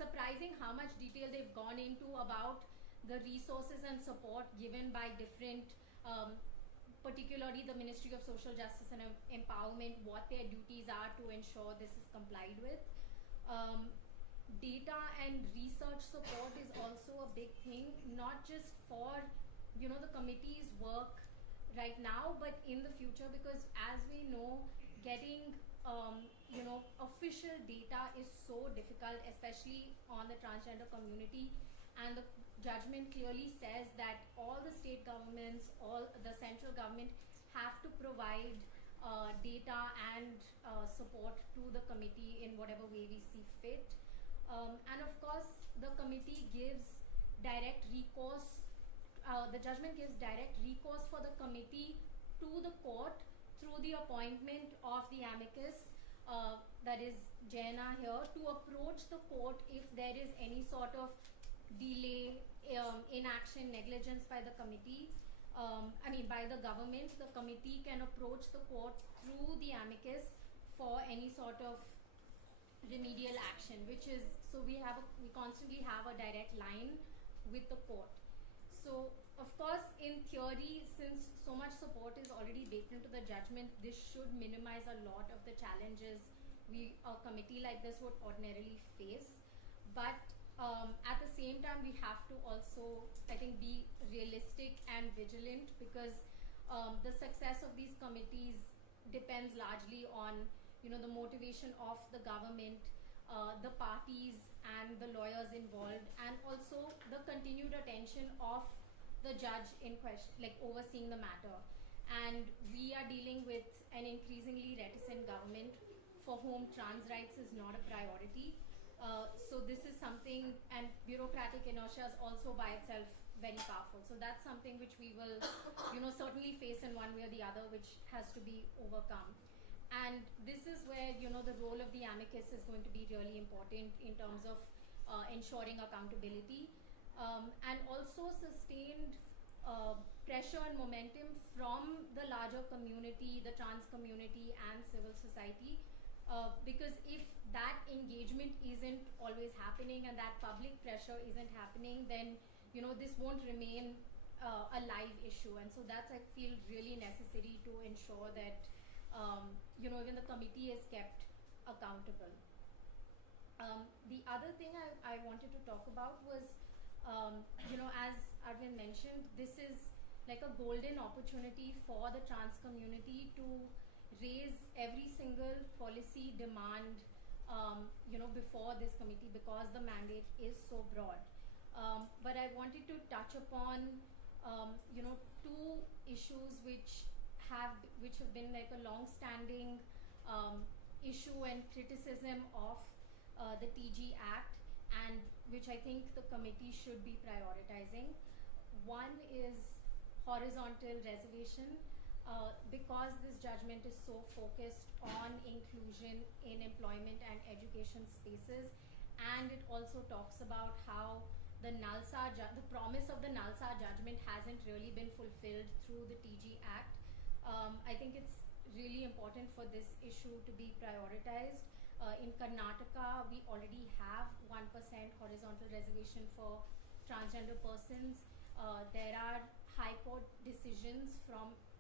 surprising how much detail they've gone into about the resources and support given by different, particularly the Ministry of Social Justice and Empowerment, what their duties are to ensure this is complied with. Data and research support is also a big thing, not just for the committee's work right now, but in the future, because as we know, getting official data is so difficult, especially on the transgender community, and the judgment clearly says that all the state governments, all the central government have to provide data and support to the committee in whatever way we see fit. And of course, the committee gives direct recourse, the judgment gives direct recourse for the committee to the court through the appointment of the amicus, that is Jaina here, to approach the court if there is any sort of delay, inaction, negligence by the committee. By the government. The committee can approach the court through the amicus for any sort of remedial action, which is, so we constantly have a direct line with the court. So of course, in theory, since so much support is already baked into the judgment, this should minimize a lot of the challenges a committee like this would ordinarily face. But at the same time, we have to also, I think, be realistic and vigilant, because the success of these committees depends largely on, the motivation of the government, the parties and the lawyers involved, and also the continued attention of the judge in question, like overseeing the matter. And we are dealing with an increasingly reticent government for whom trans rights is not a priority. So this is something, and bureaucratic inertia is also by itself very powerful. So that's something which we will, certainly face in one way or the other, which has to be overcome. And this is where, the role of the amicus is going to be really important in terms of ensuring accountability, and also sustained pressure and momentum from the larger community, the trans community and civil society. Because if that engagement isn't always happening and that public pressure isn't happening, then this won't remain a live issue. And so that's, I feel, really necessary to ensure that even the committee is kept accountable. The other thing I wanted to talk about was, as Arvind mentioned, this is like a golden opportunity for the trans community to raise every single policy demand, before this committee, because the mandate is so broad. But I wanted to touch upon, two issues which have been like a long-standing issue and criticism of the TG Act, and which I think the committee should be prioritizing. One is horizontal reservation, because this judgment is so focused on inclusion in employment and education spaces, and it also talks about how the promise of the NALSA judgment hasn't really been fulfilled through the TG Act. I think it's really important for this issue to be prioritized. In Karnataka, we already have 1% horizontal reservation for transgender persons. There are high court decisions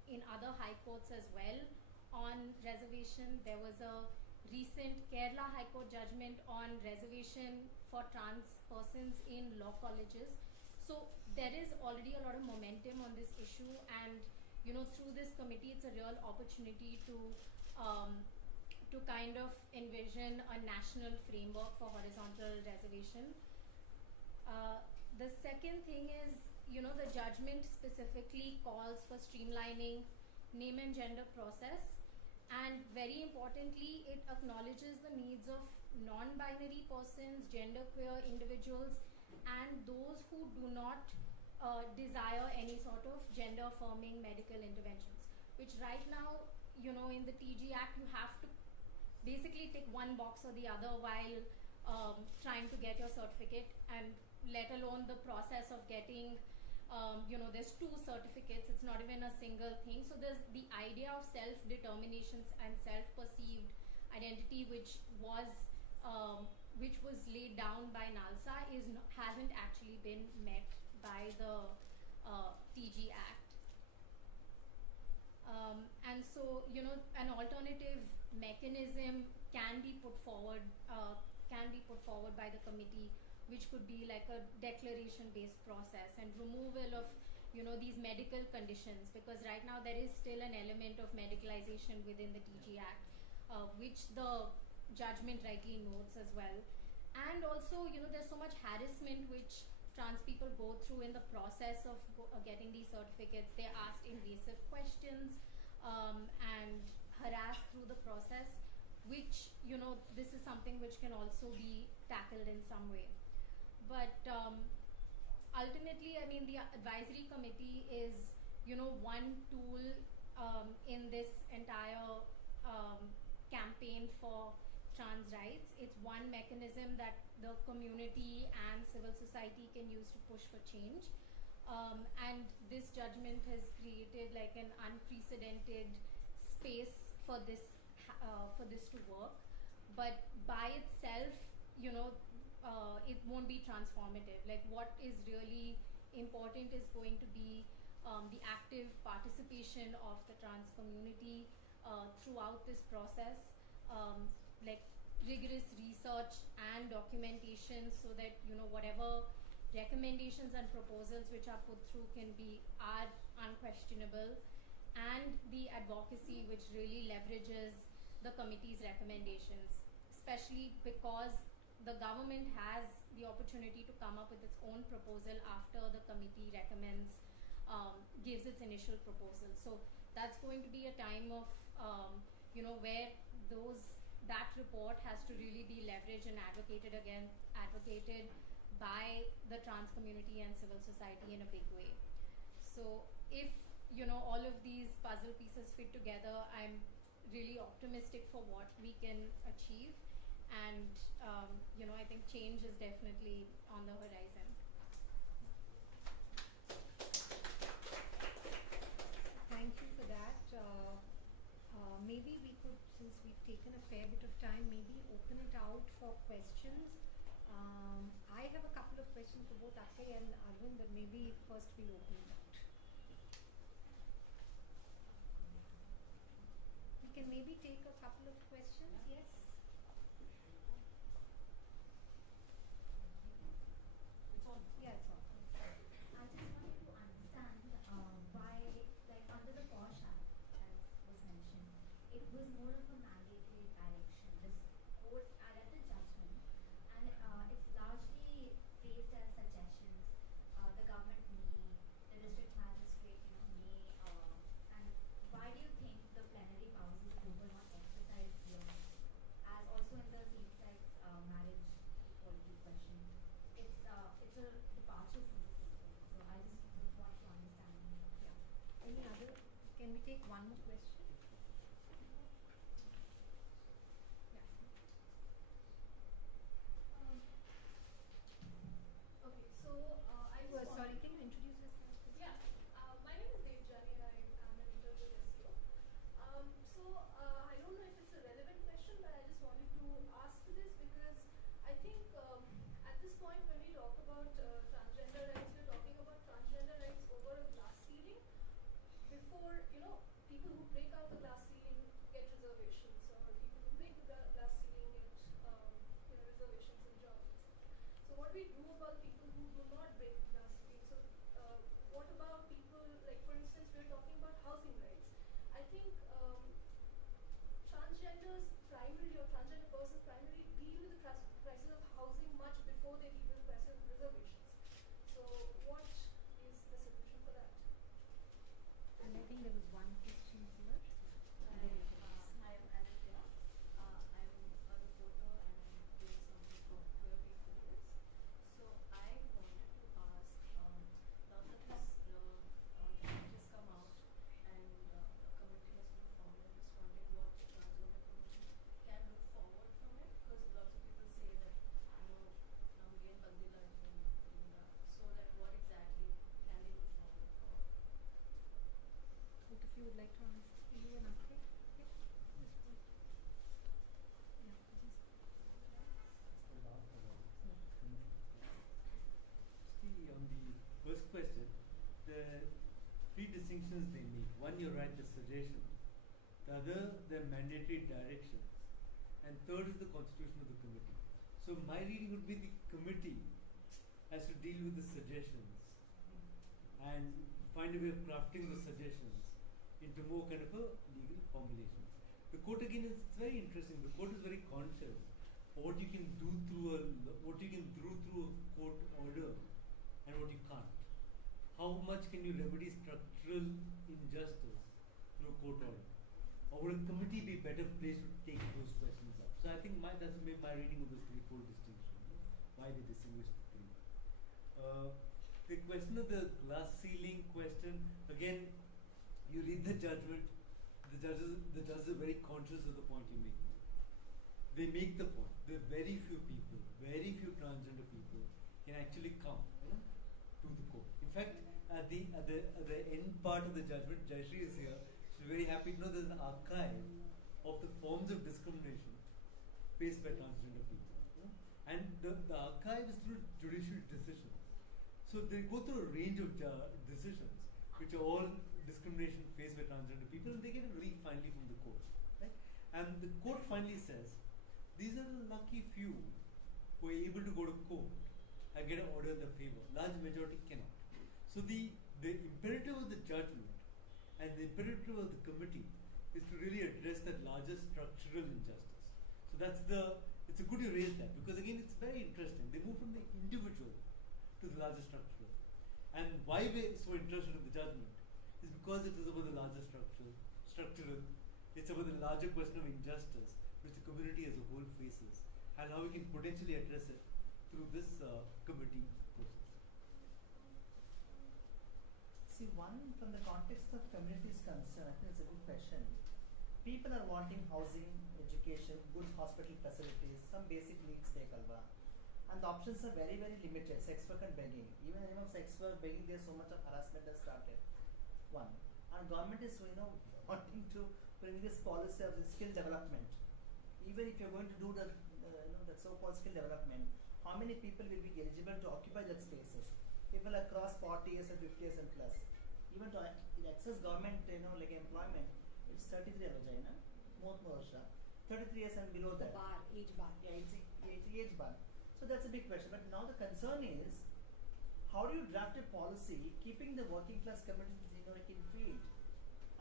in other high courts as well on reservation. There was a recent Kerala High Court judgment on reservation for trans persons in law colleges. So there is already a lot of momentum on this issue, and through this committee, it's a real opportunity to kind of envision a national framework for horizontal reservation. The second thing is, the judgment specifically calls for streamlining name and gender process, and very importantly, it acknowledges the needs of non-binary persons, genderqueer individuals, and those who do not desire any sort of gender-affirming medical interventions, which right now, in the TG Act, you have to basically tick one box or the other while trying to get your certificate, and let alone the process of getting, there's 2 certificates, it's not even a single thing. So there's the idea of self-determination and self-perceived identity, which was laid down by NALSA, hasn't actually been met by the TG Act. And so, an alternative mechanism can be put forward by the committee, which could be like a declaration-based process and removal of, these medical conditions, because right now there is still an element of medicalization within the TG Act, which the judgment rightly notes as well. And also, there's so much harassment which trans people go through in the process of getting these certificates. They're asked invasive questions and harassed through the process, which, this is something which can also be tackled in some way. But ultimately, I mean, the advisory committee is, one tool in this entire campaign for trans rights. It's one mechanism that the community and civil society can use to push for change. And this judgment has created like an unprecedented space for this to work. but by itself, it won't be transformative. Like, what is really important is going to be the active participation of the trans community throughout this process, like rigorous research and documentation, so that whatever recommendations and proposals which are put through are unquestionable, and the advocacy which really leverages the committee's recommendations, especially because the government has the opportunity to come up with its own proposal after the committee gives its initial proposal. So that's going to be a time of where that report has to really be leveraged and advocated by the trans community and civil society in a big way. So if all of these puzzle pieces fit together, I'm really optimistic for what we can achieve, and I think change is definitely on the horizon. Thank you for that. Maybe we could, since we've taken a fair bit of time, maybe open it out for questions. I have a couple of questions for both Akshay and Arvind, but maybe first we'll open it out. We can maybe take a couple of questions, yes? It's on. Yeah, it's on. I just wanted to understand why, like under the POSH Act, as was mentioned, it was more of a mandatory direction. This court are at the judgment, and it's largely phrased as suggestions. The government may, the district magistrate, may, and why do you think the plenary powers of court were not exercised here? As also in the same-sex marriage equality question, it's a departure from the system. So I just would want to understand. Yeah. Any other? Can we take one more question? Yeah. Okay, so I just Well, want sorry, can you introduce yourself? please? Yeah, my name is Devjani and I am an intern with SEO. I don't know if it's a relevant question, but I just wanted to ask this because I think at this point when we talk about transgender rights, we're talking about transgender rights over a glass ceiling. Before, people who break out the glass ceiling get reservations, or people who break the glass ceiling get reservations in jobs, etc. So what do we do about people who do not break the glass ceiling? So what about people, like for instance, we're talking about housing rights. I think transgenders primarily, or transgender persons primarily deal with the crisis of housing much before they deal with the crisis of reservations. So what is the solution for that? And I think there was one question here. And then you can ask. Hi, I'm Aditya. I'm a reporter and I'm doing something for queer people years. So I wanted to ask, now that this report has come out and a committee has been formed, I'm just wondering what the transgender community can look forward from it, because lots of people say that, now again Bandi life and doing that. So that what exactly can they look forward for? Both of you would like to answer? You and Akshay? Yeah. Yeah, please. See, on the first question, the three distinctions they make. One, you're right, the suggestion. The other, the mandatory directions. And third is the constitution of the committee. So my reading would be the committee has to deal with the suggestions and find a way of crafting the suggestions into more kind of a legal formulations. The court again is very interesting. The court is very conscious of what you can do through through a court order and what you can't. How much can you remedy structural injustice through a court order? Or would a committee be better placed to take those questions up? So I think that's my reading of this threefold distinction. Why they distinguish the three. The question of the glass ceiling question, again, you read the judgment, the judges are very conscious of the point you're making. They make the point. There are very few people, very few transgender people can actually come to the court. In fact, at the end part of the judgment, Jayashree is here. She's very happy to know there's an archive of the forms of discrimination faced by transgender people. And the archive is through judicial decisions. So they go through a range of decisions which are all discrimination faced by transgender people, and they get it really finally from the court. Right? And the court finally says, these are the lucky few who are able to go to court and get an order in their favor. Large majority cannot. So the imperative of the judgment and the imperative of the committee is to really address that larger structural injustice. So it's a good you raise that, because again it's very interesting. They move from the individual to the larger structural. And why we're so interested in the judgment is because it is about the larger structural, it's about the larger question of injustice which the community as a whole faces, and how we can potentially address it through this committee process. See, one, from the context of community's concern, I think it's a good question. People are wanting housing, education, good hospital facilities, some basic needs take alva. And the options are very, very limited. Sex work and begging. Even in the name of sex work, begging, there's so much of harassment has started. One. And government is, wanting to bring this policy of the skill development. Even if you're going to do the so-called skill development, how many people will be eligible to occupy that spaces? People across 40 years and 50 years and plus. Even to access government, like employment, it's 33 vagina, more 33 years and below that. Age bar. Yeah, it's age bar. So that's a big question. But now the concern is, how do you draft a policy keeping the working class community in field?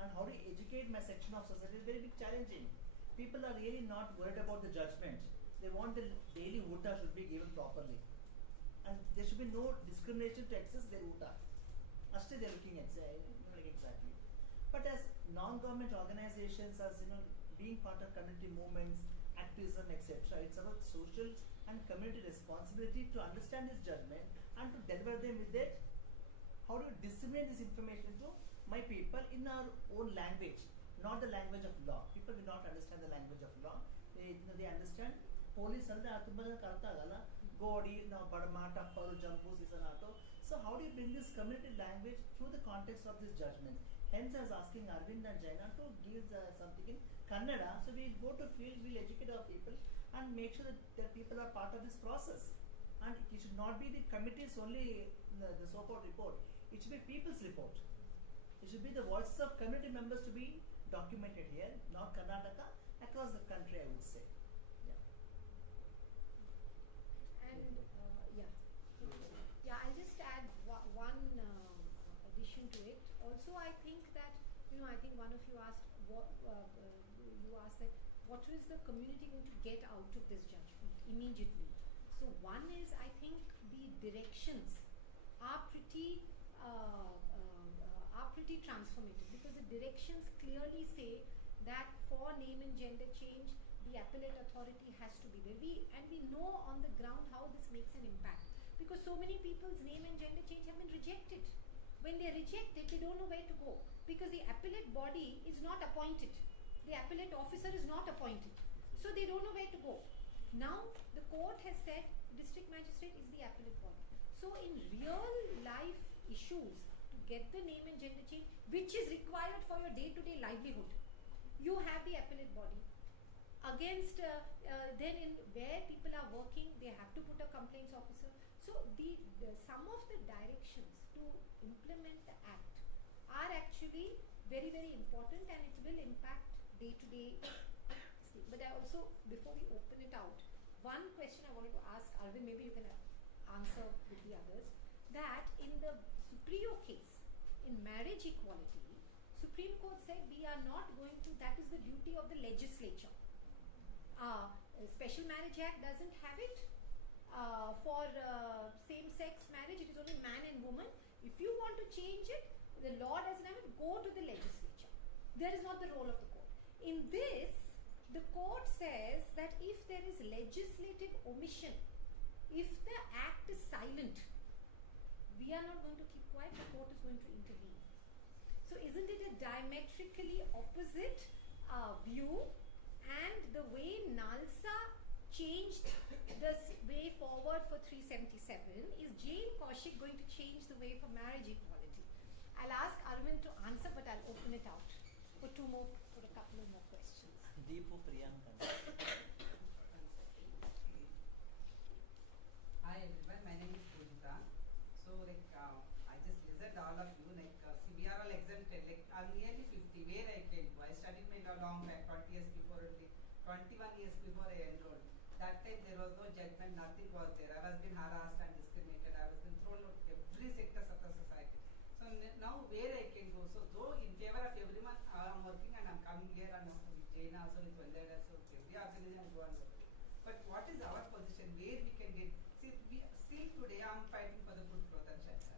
And how do you educate my section of society? It's very big challenging. People are really not worried about the judgment. They want the daily UTA should be given properly. And there should be no discrimination to access their UTA. Actually they're looking at exactly. But as non-government organizations, as being part of community movements, activism, etc., it's about social and community responsibility to understand this judgment and to deliver them with it. How do you disseminate this information to my people in our own language, not the language of law? People will not understand the language of law. They understand police and Godi, Badama, Tapparu, Jambus, Isanato. So how do you bring this community language through the context of this judgment? Hence I was asking Arvind and Jaina to give something in Kannada. So we'll go to field, we'll educate our people and make sure that the people are part of this process. And it should not be the committee's only the so-called report. It should be people's report. It should be the voices of community members to be documented here, not Karnataka, across the country, I would say. Yeah. And I'll just add one addition to it. Also, I think that I think one of you asked what is the community going to get out of this judgment immediately. So one is, I think the directions are pretty transformative, because the directions clearly say that for name and gender change, the appellate authority has to be there. We know on the ground how this makes an impact, because so many people's name and gender change have been rejected. When they are rejected, they don't know where to go, because the appellate body is not appointed. The appellate officer is not appointed. So they don't know where to go. Now the court has said district magistrate is the appellate body. So in real life issues, to get the name and gender change, which is required for your day-to-day livelihood, you have the appellate body. Against then in where people are working, they have to put a complaints officer. So some of the directions to implement the act are actually very, very important, and it will impact day-to-day. But I also, before we open it out, one question I wanted to ask Arvind, maybe you can answer with the others, that in the Suprio case, in marriage equality, Supreme Court said we are not going to, that is the duty of the legislature. Special Marriage Act doesn't have it. For same-sex marriage, it is only man and woman. If you want to change it, the law doesn't have it, go to the legislature. There is not the role of the court. In this, the court says that if there is legislative omission, if the act is silent, we are not going to keep quiet, the court is going to intervene. So isn't it a diametrically opposite view? And the way NALSA changed the way forward for 377, is Jane Kaushik going to change the way for marriage equality? I'll ask Arvind to answer, but I'll open it out for a couple of more questions. Deepu Priyanka. Hi everyone, my name is Pujita. So I just listened all of you. See, we are all exempted. I'm nearly 50. Where I came to, I studied my law long back, 20 years before only, 21 years before I enrolled. That time there was no judgment, nothing was there. I was being harassed and discriminated. I was being thrown out every sectors of the society. So now where I can go? So though in favor of everyone, I'm working and I'm coming here and with Jane also, with Vandana also, with every organization I go and work. But what is our position? Where we can get? See, still today I'm fighting for the food, cloth and shelter.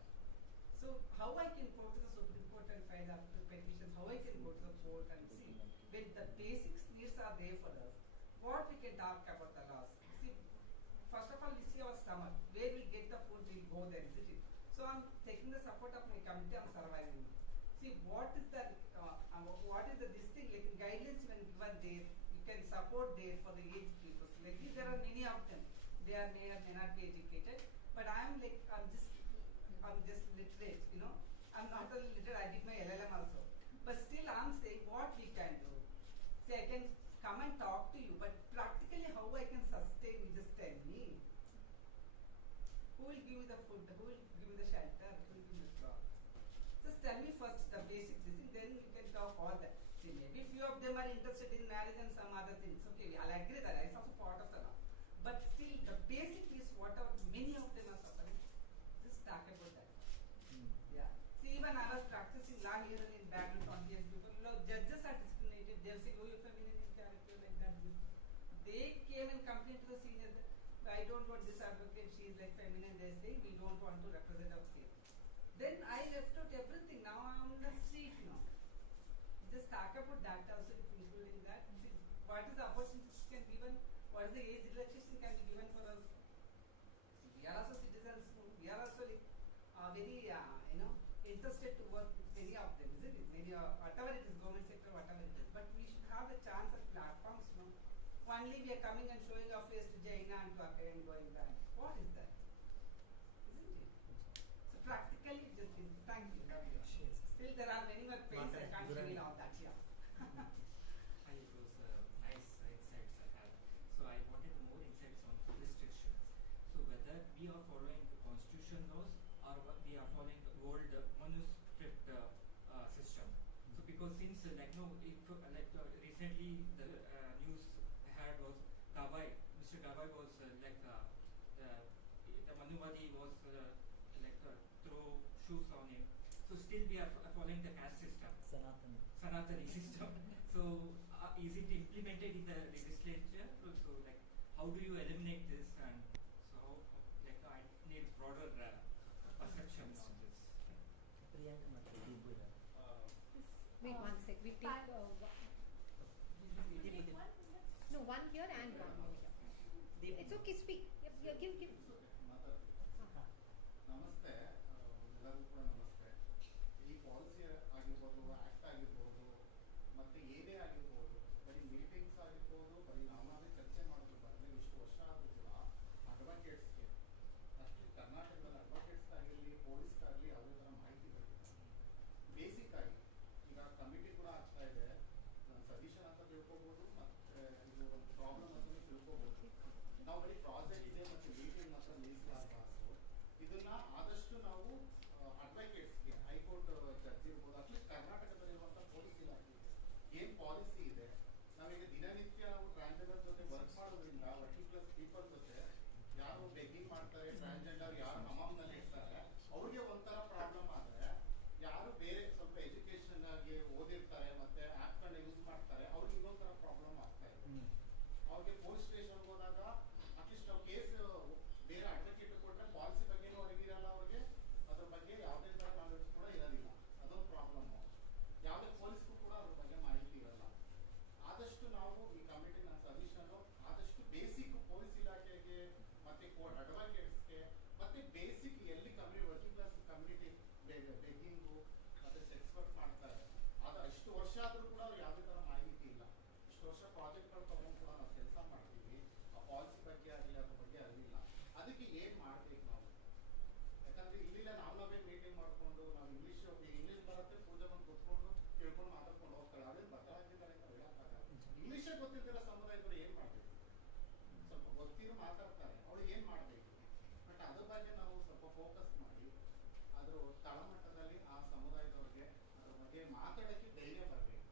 So how I can go to the Supreme Court and file up to petitions? How I can go to the court and see when the basic needs are there for us? What we can talk about the laws? See, first of all, we see our stomach. Where we get the food, we go there, isn't it? So I'm taking the support of my committee. I'm surviving. See, what is the this thing like guidelines when given there? You can support there for the aged people. Like there are many of them. They may not be educated, but I'm just literate, you know. I'm not only literate, I did my LLM also. But still I'm saying what we can do. See, I can come and talk to you, but practically how I can sustain, you just tell me. Who will give you the food? Who will give you the shelter? Who will give you the cloth? Just tell me first the basic this thing, then we can talk all that. See, maybe few of them are interested in marriage and some other things. Okay, I'll agree that it's also part of the law. But still, the basic is whatever many of them are suffering. Just talk about that. Yeah. See, even I was practicing law here in Bangalore 20 years before. Look, judges are discriminated. They'll say, oh, you're feminine in character, like that. They came and complained to the seniors that I don't want this advocate, she is like feminine. They say, we don't want to represent our case. Then I left out everything. Now I'm on the street now. Just talk about that also, including that. See, what is the opportunities can be given? What is the age relaxation can be given for us? See, we are also citizens. We are also very interested to work with many of them, isn't it? Many whatever it is, government sector, whatever it is. But we should have the chance of platforms. No, only we are coming and showing our face to China and to Akai and going back. What is that? Isn't it? So practically, just thank you. Still, there are many more things I can't reveal all that. Yeah. Hi, it was nice insights I had. So I wanted more insights on restrictions. So whether we are following the constitution laws or we are following the old manuscript system. So because since recently the news I heard was Mr. Gabai was the Manuvadi was throw shoes on him. So still we are following the caste system. Sanatani system. So is it implemented in the legislature? So how do you eliminate this? And so I need broader perceptions on this. Wait one sec. We take no, one here and one here. It's okay. Speak. Give. ನಮಸ್ತೆ ಎಲ್ಲರಿಗೂ ಕೂಡ ನಮಸ್ತೆ. ಈ policy ಆಗಿರ್ಬೋದು, act ಆಗಿರ್ಬೋದು, ಮತ್ತು ಏನೇ ಆಗಿರ್ಬೋದು, ಬರೀ ಮೀಟಿಂಗ್ಸ್ ಆಗಿರ್ಬೋದು, ಬರೀ ನಾವಾಗೇ ಚರ್ಚೆ ಮಾಡೋದು ಬರಲಿ ಇಷ್ಟು ವರ್ಷ ಆದರೂ ಕೂಡ ಅಡ್ವೊಕೇಟ್ಸ್ಗೆ ಅಷ್ಟು ಕರ್ನಾಟಕದಲ್ಲಿ ಅಡ್ವೊಕೇಟ್ಸ್ಗಾಗಿರಲಿ ಪೊಲೀಸ್ಗಾಗಲಿ ಯಾವುದೇ ಥರ ಮಾಹಿತಿ ಬರಲಿಲ್ಲ. ಬೇಸಿಕ್ ಆಗಿ ಈಗ ಕಮಿಟಿ ಕೂಡ ಆಗ್ತಾ ಇದೆ, ಸಜೆಷನ್ ಅಂತ ತಿಳ್ಕೊಬೋದು, ಮತ್ತು ಇದು ಒಂದು ಪ್ರಾಬ್ಲಮ್ ಅಂತಲೂ ತಿಳ್ಕೊಬೋದು. ನಾವು ಬರೀ ಪ್ರಾಜೆಕ್ಟ್ ಇದೆ ಮತ್ತು ಮೀಟಿಂಗ್ ಮಾತ್ರ ಮೀಸಲಾಗಬಾರ್ದು. ಇದನ್ನ ಆದಷ್ಟು ನಾವು ಅಡ್ವೊಕೇಟ್ಸ್ಗೆ ಹೈಕೋರ್ಟ್ ಜಡ್ಜ್ ಇರ್ಬೋದು, ಅಟ್ಲೀಸ್ಟ್ ಕರ್ನಾಟಕದಲ್ಲಿರುವಂಥ ಪೊಲೀಸ್ ಇಲಾಖೆ ಏನು ಪಾಲಿಸಿ ಇದೆ. ನಾವೀಗ ದಿನನಿತ್ಯ ನಾವು ಟ್ರಾನ್ಸ್ಜೆಂಡರ್ ಜೊತೆ ವರ್ಕ್ ಮಾಡೋದ್ರಿಂದ ವರ್ಕಿಂಗ್ ಕ್ಲಾಸ್ ಪೀಪಲ್ ಜೊತೆ ಯಾರು ಬೆಗ್ಗಿಂಗ್ ಮಾಡ್ತಾರೆ, ಟ್ರಾನ್ಸ್ಜೆಂಡರ್ ಯಾರು ಹಮಾಮ್ನಲ್ಲಿ ಇರ್ತಾರೆ, ಅವ್ರಿಗೆ ಒಂಥರ ಪ್ರಾಬ್ಲಮ್ ಆದರೆ, ಯಾರು ಬೇರೆ ಸ್ವಲ್ಪ ಎಜುಕೇಷನ್ ಆಗಿ ಓದಿರ್ತಾರೆ ಮತ್ತೆ ಆ್ಯಪ್ಗಳನ್ನ ಯೂಸ್ ಮಾಡ್ತಾರೆ, ಅವ್ರಿಗೆ ಇನ್ನೊಂಥರ ಪ್ರಾಬ್ಲಮ್ ಆಗ್ತಾ ಇದೆ. ಅವ್ರಿಗೆ ಪೊಲೀಸ್ ಸ್ಟೇಷನ್ಗೆ ಹೋದಾಗ ಅಟ್ಲೀಸ್ಟ್ ನಾವು ಕೇಸ್ ಬೇರೆ ಅಡ್ವೊಕೇಟ್ ಕೊಟ್ಟರೆ ಪಾಲಿಸಿ ಬಗ್ಗೆನೂ ಅರಿವಿರಲ್ಲ ಅವ್ರಿಗೆ, ಅದ್ರ ಬಗ್ಗೆ ಯಾವುದೇ ಥರ ನಾಲೆಡ್ಜ್ ಕೂಡ ಇರೋದಿಲ್ಲ. ಅದೊಂದು ಪ್ರಾಬ್ಲಮ್ಮು. ಯಾವುದೇ ಪೊಲೀಸ್ಗೂ ಕೂಡ ಅದ್ರ ಬಗ್ಗೆ ಮಾಹಿತಿ ಇರಲ್ಲ. ಆದಷ್ಟು ನಾವು ಈ ಕಮಿಟಿ ನನ್ನ ಸಜೆಷನು ಆದಷ್ಟು ಬೇಸಿಕ್ ಪೊಲೀಸ್ ಇಲಾಖೆಗೆ ಮತ್ತು ಕೋರ್ಟ್ ಅಡ್ವೊಕೇಟ್ಸ್ಗೆ ಮತ್ತು ಬೇಸಿಕ್ ಎಲ್ಲಿ ವರ್ಕಿಂಗ್ ಕ್ಲಾಸ್ ಕಮ್ಯುನಿಟಿ ಬೆಗ್ಗಿಂಗು ಮತ್ತು ಸೆಕ್ಸ್ ವರ್ಕ್ ಮಾಡ್ತಾರೆ, ಅದು ಇಷ್ಟು ವರ್ಷ ಆದರೂ ಕೂಡ ಅವ್ರಿಗೆ ಯಾವುದೇ ಥರ ಮಾಹಿತಿ ಇಲ್ಲ. ಇಷ್ಟು ವರ್ಷ ಪ್ರಾಜೆಕ್ಟ್ಗಳು ತಗೊಂಡು ಕೂಡ ನಾವು ಕೆಲಸ ಮಾಡ್ತೀವಿ, ಆ ಪಾಲಿಸಿ ಬಗ್ಗೆ ಆಗಲಿ ಅದ್ರ ಬಗ್ಗೆ ಅರಿವಿಲ್ಲ. ಅದಕ್ಕೆ ಏನು ಮಾಡಬೇಕು ನಾವು? ಯಾಕಂದರೆ ಇಲ್ಲಿಲ್ಲ ನಾವೇ ಮೀಟಿಂಗ್ ಮಾಡಿಕೊಂಡು ನಾವು ಇಂಗ್ಲೀಷ್ ಬರುತ್ತೆ, ಪೂಜೆ ಬಂದು ಕೂತ್ಕೊಂಡು ಕೇಳ್ಕೊಂಡು ಮಾತಾಡ್ಕೊಂಡು ಹೋಗ್ತಾರೆ. ಅದೇನು ಬದಲಾಗಿದ್ದಾರೆ ಅಂತ ಹೇಳೋಕ್ಕಾಗಲ್ಲ. ಇಂಗ್ಲೀಷೇ ಗೊತ್ತಿದ್ದಿರೋ ಸಮುದಾಯದವರು ಏನು ಮಾಡಬೇಕು? ಸ್ವಲ್ಪ ಗೊತ್ತಿರೋ ಮಾತಾಡ್ತಾರೆ, ಅವ್ರು ಏನು ಮಾಡಬೇಕು? ಬಗ್ಗೆ ನಾವು ಸ್ವಲ್ಪ ಫೋಕಸ್ ಮಾಡಿ ಅದ್ರ ತಳಮಟ್ಟದಲ್ಲಿ ಆ ಸಮುದಾಯದವ್ರಿಗೆ ಅದ್ರ ಬಗ್ಗೆ ಮಾತಾಡೋಕ್ಕೆ ಧೈರ್ಯ ಬರಬೇಕು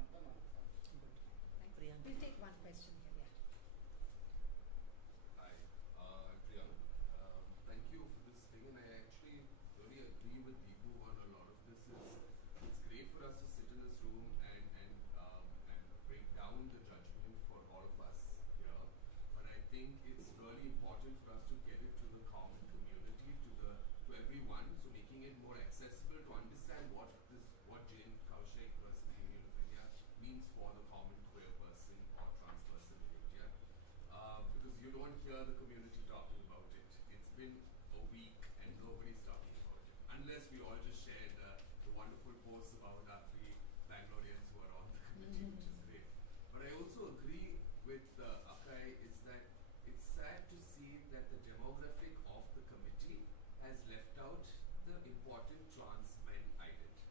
ಅಂತ ನಾನು Priyanka. We'll take one question here. Yeah. Hi, Priyank. Thank you for this thing, and I actually really agree with Deepu on a lot of this. It's great for us to sit in this room and break down the judgment for all of us here. But I think it's really important for us to get it to the common community, to everyone, so making it more accessible to understand what Jane Kaushik versus Union of India means for the common queer person or trans person in India. Because you don't hear the community talking about it. It's been a week and nobody's talking about it. Unless we all just shared the wonderful posts about our three Bangaloreans who are on the committee, which is great. But I also agree with Akai is that it's sad to see that the demographic of the committee has left out the important trans men identity.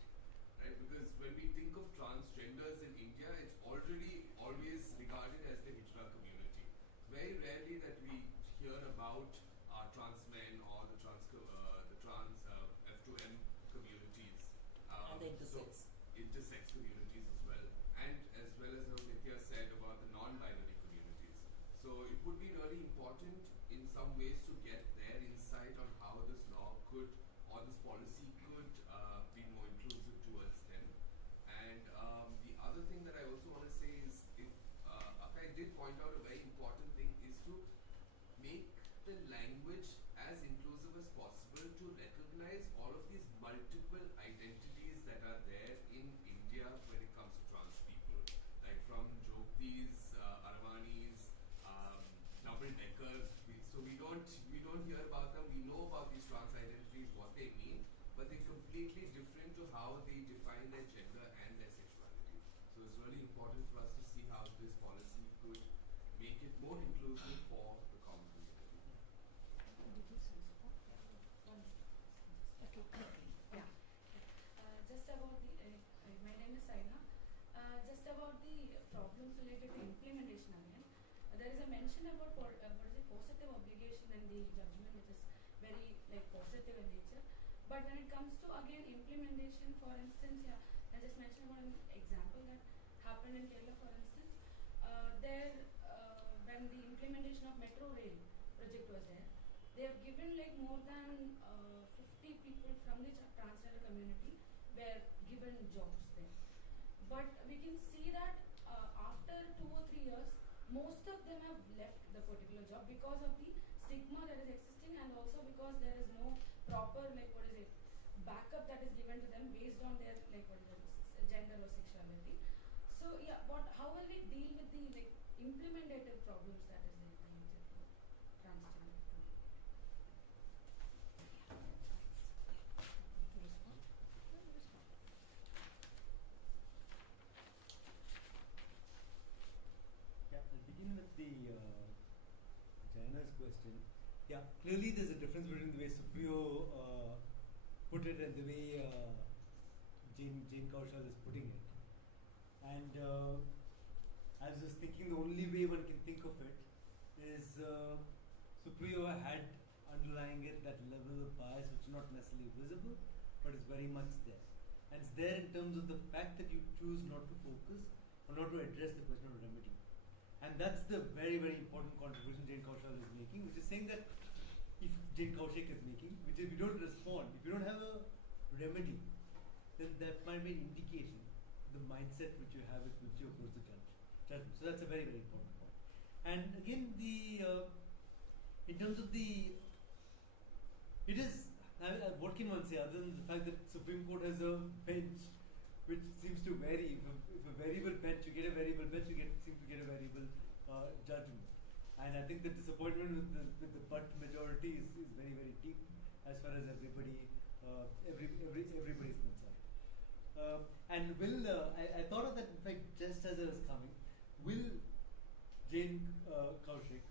Right? Because when we think of transgenders in India, it's already always regarded as the Hijra community. Very rarely that we hear about trans men or the trans F2M communities. And the intersex. Intersex communities as well. And as well as how Nitya said about the non-binary communities. So it would be really important in some ways to get their insight on how this law could or this policy could be more inclusive towards them. And the other thing that I also want to say is, Akai did point out a very important thing is to make the language as inclusive as possible to recognize all of these multiple identities that are there in India when it comes to trans people. Like from Jyotis, Aravanis, double-deckers. So we don't hear about them. We know about these trans identities, what they mean, but they're completely different to how they define their gender and their sexuality. So it's really important for us to see how this policy could make it more inclusive for the common community. Did you say so? Yeah. One. Okay, quickly. Yeah. Just about the, my name is Saina. Just about the problems related to implementation again. There is a mention about what is the positive obligation and the judgment, which is very like positive in nature. But when it comes to again implementation, for instance, yeah, I just mentioned about an example that happened in Kerala, for instance. When the implementation of metro rail project was there, they have given like more than 50 people from the transgender community were given jobs there. But we can see that after 2 or 3 years, most of them have left the particular job because of the stigma that is existing, and also because there is no proper backup that is given to them based on their gender or sexuality. So yeah, how will we deal with the implementative problems that is related to transgender community? To respond? No, you respond. Yeah, I'll begin with the Jaina's question. Yeah, clearly there's a difference between the way Supriyo put it and the way Jane Kaushal is putting it. And I was just thinking the only way one can think of it is Supriyo had underlying it that level of bias which is not necessarily visible, but is very much there. And it's there in terms of the fact that you choose not to focus or not to address the question of remedy. And that's the very, very important contribution Jane Kaushal is making, which is saying that if Jane Kaushik is making, which is if you don't respond, if you don't have a remedy, then that might be an indication of the mindset which you have with which you approach the judgment. So that's a very, very important point. And again, in terms of it is, what can one say other than the fact that Supreme Court has a bench which seems to vary. If a variable bench, you get a variable bench, you seem to get a variable judgment. And I think the disappointment with the but majority is very, very deep as far as everybody's concerned. And I thought of that in fact just as I was coming. Will Jane Kaushik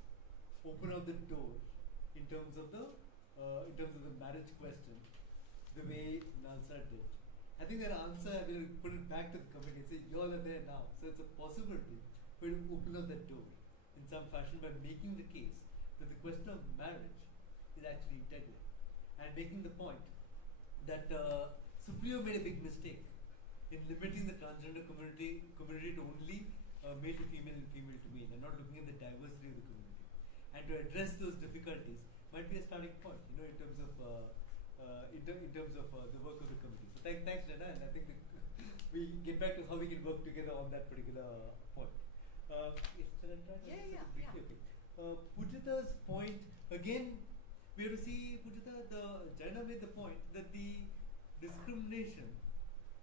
open up the door in terms of the marriage question the way Nalsa did? I think that answer, I will put it back to the committee and say, you all are there now. So it's a possibility for you to open up that door in some fashion by making the case that the question of marriage is actually integral. And making the point that Supreme made a big mistake in limiting the transgender community to only male to female and female to male, and not looking at the diversity of the community. And to address those difficulties might be a starting point, in terms of the work of the committee. So thanks, Rena, and I think we get back to how we can work together on that particular point. Shall I try? Yeah. Briefly, okay. Pujita's point again. We have to see, Pujita, Jaina made the point that the discrimination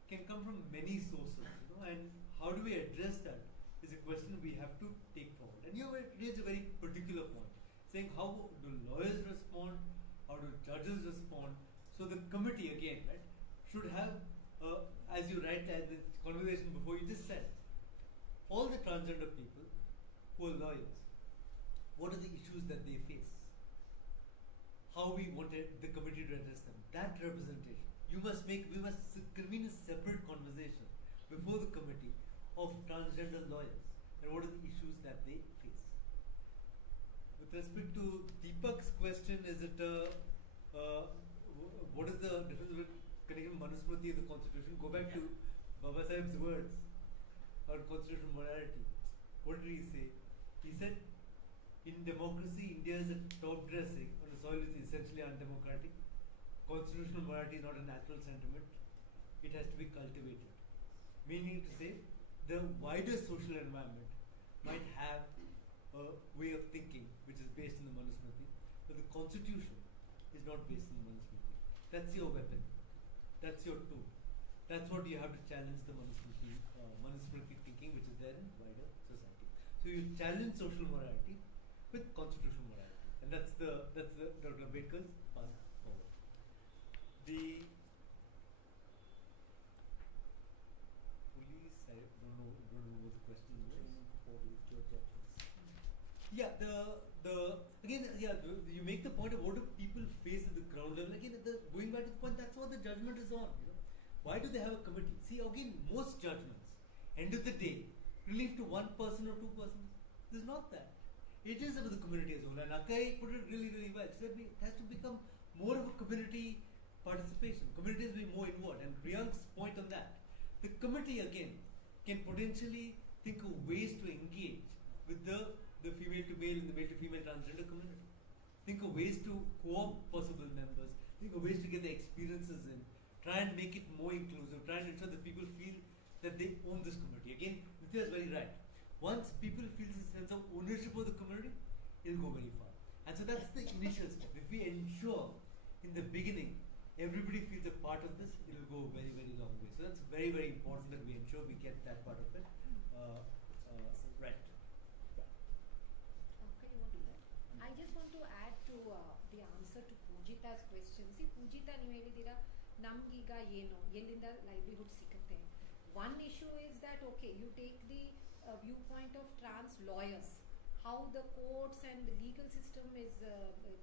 can come from many sources, and how do we address that is a question we have to take forward. And you raised a very particular point, saying how do lawyers respond, how do judges respond. So the committee again, right, should have, as you write at the conversation before, you just said, all the transgender people who are lawyers, what are the issues that they face? How we wanted the committee to address them. That representation. We must convene a separate conversation before the committee of transgender lawyers and what are the issues that they face. With respect to Deepak's question, is it what is the difference between connecting Manusmriti and the Constitution? Go back to Baba Sahib's words on constitutional morality. What did he say? He said, in democracy, India is a top dressing on a soil which is essentially undemocratic. Constitutional morality is not a natural sentiment. It has to be cultivated. Meaning to say, the wider social environment might have a way of thinking which is based in the Manusmriti, but the constitution is not based in the Manusmriti. That's your weapon. That's your tool. That's what you have to challenge the Manusmriti thinking which is there in wider society. So you challenge social morality with constitutional morality, and that's Dr. Ambedkar's path forward. The police, I don't know what the question was. Yeah, you make the point of what do people face at the ground level. Again, going back to the point, that's what the judgment is on. Why do they have a committee? See, again, most judgments, end of the day, relief to one person or two persons. There's not that. It is about the community as a whole. And Akai put it really, really well. She said it has to become more of a community participation. Communities will be more involved. And Priyank's point on that. The committee, again, can potentially think of ways to engage with the female to male and the male to female transgender community. Think of ways to co-opt possible members. Think of ways to get their experiences in. Try and make it more inclusive. Try and ensure that people feel that they own this community. Again, Nitya is very right. Once people feel a sense of ownership of the community, it'll go very far. And so that's the initial step. If we ensure in the beginning everybody feels a part of this, it'll go a very, very long way. So that's very, very important that we ensure we get that part of it right. Okay, you want to add? I just want to add to the answer to Pujita's question. See, Pujita, ನೀವು ಹೇಳಿದ್ದೀರಾ ನಮ್ಗೀಗ ಏನು ಎಲ್ಲಿಂದ livelihood ಸಿಗುತ್ತೆ. One issue is that, okay, you take the viewpoint of trans lawyers, how the courts and the legal system is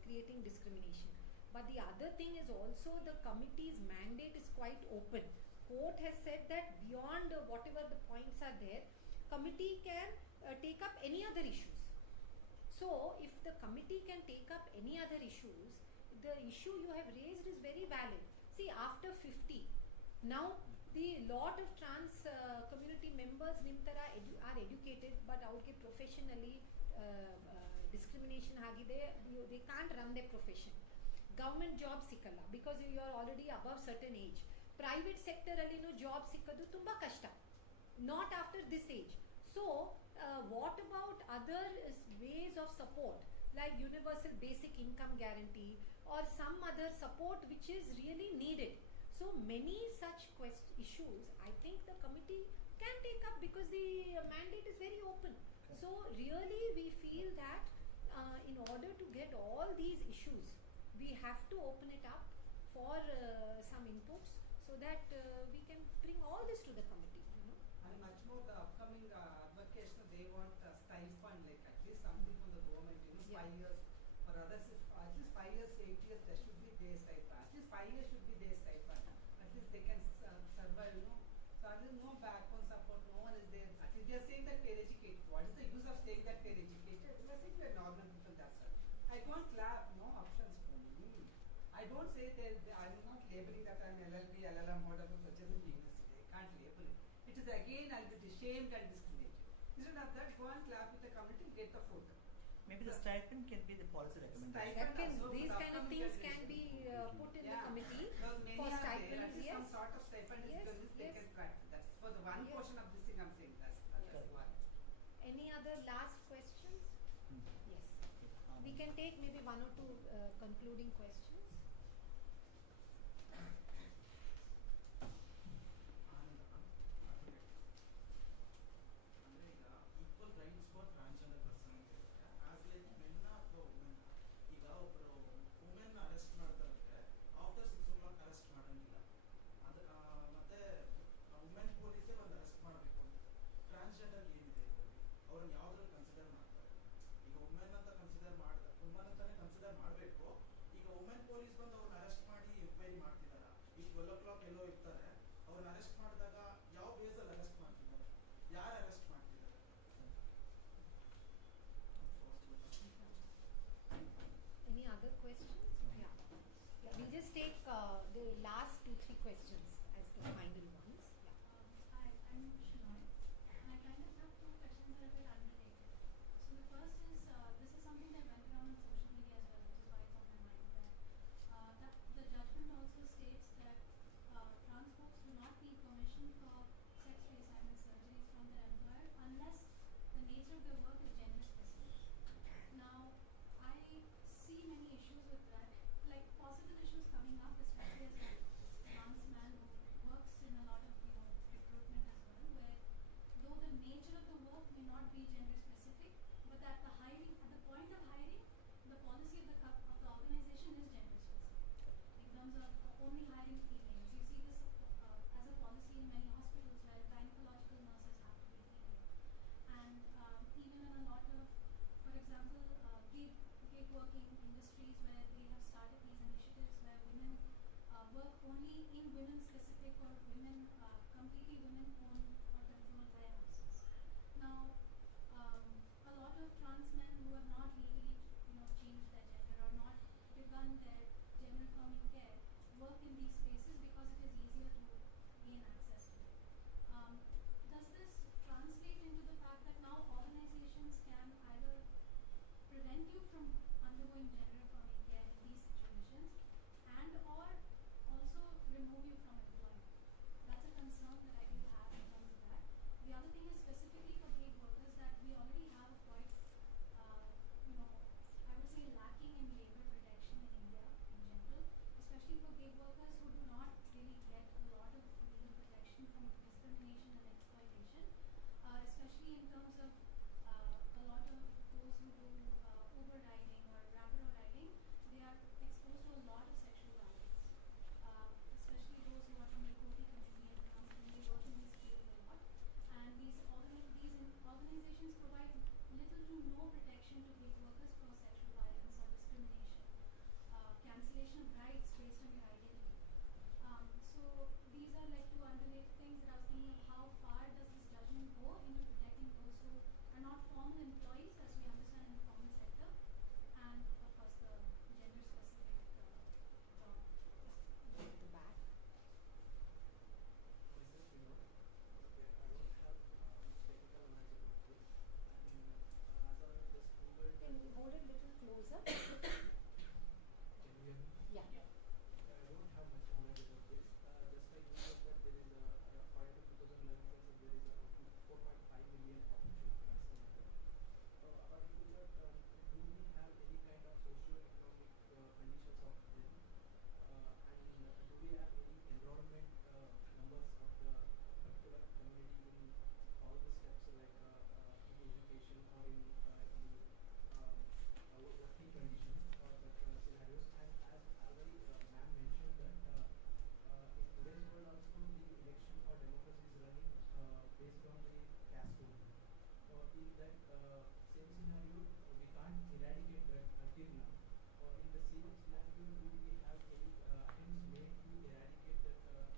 creating discrimination. But the other thing is also the committee's mandate is quite open. Court has said that beyond whatever the points are there, committee can take up any other issues. So if the committee can take up any other issues, the issue you have raised is very valid. See, after 50, now the lot of trans community members are educated, but ಅವ್ರಿಗೆ professionally discrimination ಆಗಿದೆ. They can't run their profession. Government job ಸಿಕ್ಕಲ್ಲ because you are already above certain age. Private sector ಅಲ್ಲಿನೂ job ಸಿಕ್ಕೋದು ತುಂಬಾ ಕಷ್ಟ. Not after this age. So what about other ways of support like universal basic income guarantee or some other support which is really needed? So many such issues I think the committee can take up because the mandate is very open. Okay. So really we feel that in order to get all these issues we have to open it up for some inputs so that we can bring all this to the committee. And much more the upcoming advocation, they want stipend, like at least something from the government, 5 years. For others, if at least 5 years, 8 years, there should be their stipend. At least 5 years should be their stipend. At least they can survive, So at least no backbone support, no one is there. At least they are saying that we are educated. What is the use of saying that we are educated? We are saying we are normal people, that's all. I can't clap, no options for me. I don't say I'm not labeling that I'm LLB, LLM, whatever such as in university. I can't label it. It is again I'll be shamed and discriminated. Instead of that, go and clap with the community, get the photo. Maybe the stipend can be the policy recommendation. That can, also these for the kind of upcoming things can generation. be put in the Yeah. committee Because many for are there, stipends, at least yes. some sort of stipend is Yes, given, they yes. can practice. That's for the one Yes. portion of this thing I'm saying. That's Correct. one. Any other last questions? Yes. Okay. We can take maybe one or two concluding questions. ಅಂದ್ರೆ ಈಗ equal rights for transgender person ಅಂತ ಹೇಳಿದ್ರೆ as like men ಅಥವಾ women ಈಗ ಒಬ್ಬರು women arrest ಮಾಡ್ತಾರಂದ್ರೆ after 6 o'clock arrest ಮಾಡಂಗಿಲ್ಲ ಅದು ಮತ್ತೆ ವುಮೆನ್ ಪೊಲೀಸೇ ಒಂದು ಅರೆಸ್ಟ್ ಮಾಡಬೇಕು ಅಂತ ಟ್ರಾನ್ಸ್ಜೆಂಡರ್ ಏನಿದೆ ಇದರಲ್ಲಿ ಅವ್ರನ್ನ ಯಾವ್ದ್ರಲ್ಲಿ ಕನ್ಸಿಡರ್ ಮಾಡ್ತಾರೆ ಈಗ ವುಮೆನ್ ಅಂತ ಕನ್ಸಿಡರ್ ವುಮನ್ ಅಂತಾನೆ ಕನ್ಸಿಡರ್ ಮಾಡಬೇಕು ಈಗ ವುಮೆನ್ ಪೊಲೀಸ್ ಬಂದು ಅವ್ರನ್ನ ಅರೆಸ್ಟ್ ಮಾಡಿ ಎಂಕ್ವೈರಿ ಮಾಡ್ತಿದಾರ ಈಗ 12 o'clock ಎಲ್ಲೋ ಇರ್ತಾರೆ ಅವ್ರನ್ನ ಅರೆಸ್ಟ್ ಮಾಡಿದಾಗ ಯಾವ ಬೇಸಲ್ಲಿ ಅರೆಸ್ಟ್ ಮಾಡ್ತಿದ್ದಾರೆ ಯಾರು ಅರೆಸ್ಟ್ ಮಾಡ್ತಿದ್ದಾರೆ Any other questions? Yeah. We'll just take the last 2-3 questions as the final ones. Yeah. Hi, I'm Shinoy, and I kind of have two questions that are a bit unrelated. So the first is, this is something that went around on social media as well, which is why it's on my mind, that the judgment also states that trans folks do not need permission for sex reassignment surgeries from their employer unless the nature of their work is gender specific. Now, I see many issues with that, like possible issues coming up, especially as a trans man who works in a lot of recruitment as well, where though the nature of the work may not be gender specific, but at the point of hiring, the policy of the organization is gender specific in terms of only hiring females. You see this as a policy in many hospitals where gynecological nurses have to be female, and even in a lot of, for example, gig working industries where they have started these initiatives where women work only in women specific or women completely women owned or controlled warehouses. Now, a lot of trans men who have not legally changed their gender or not begun their gender affirming care work in these spaces because it is easier to gain access to it. Does this translate into the fact that now organizations can either prevent you from undergoing gender affirming care in these situations and or also remove you from employment? That's a concern that I do have in terms of that. The other thing is specifically for gig workers that we already have a quite I would say lacking in labor protection in India in general, especially for gig workers who do not really get a lot of legal protection from discrimination and exploitation, especially in terms of a lot of those who do Uber riding or Rapido riding. They are exposed to a lot of sexual violence, especially those who are from the Koti community and trans community work in these fields a lot. And these organizations provide little to no protection to gig workers for sexual violence or discrimination, cancellation of rights based on your identity. So these are like two unrelated things that I was thinking of. How far does this judgment go into protecting those who are not formal employees, as we understand in the formal sector, and of course the gender specific job. At the back. Myself, okay, I don't have much technical knowledge about this, and as I just googled, Can you hold it a little closer? can you hear me? Yeah. I don't have much knowledge about this. Just I googled that there is according to 2011 census, there is around 4.5 million population of transgender. According to that, do we have any kind of socio-economic conditions of them? And do we have any enrollment numbers of the particular community in all the steps, like in education or in working conditions or scenarios? And as already ma'am mentioned that in today's world also the election or democracy is running based on the caste only. In that same scenario, we can't eradicate that until now. In the same scenario, do we have any attempts made to eradicate that,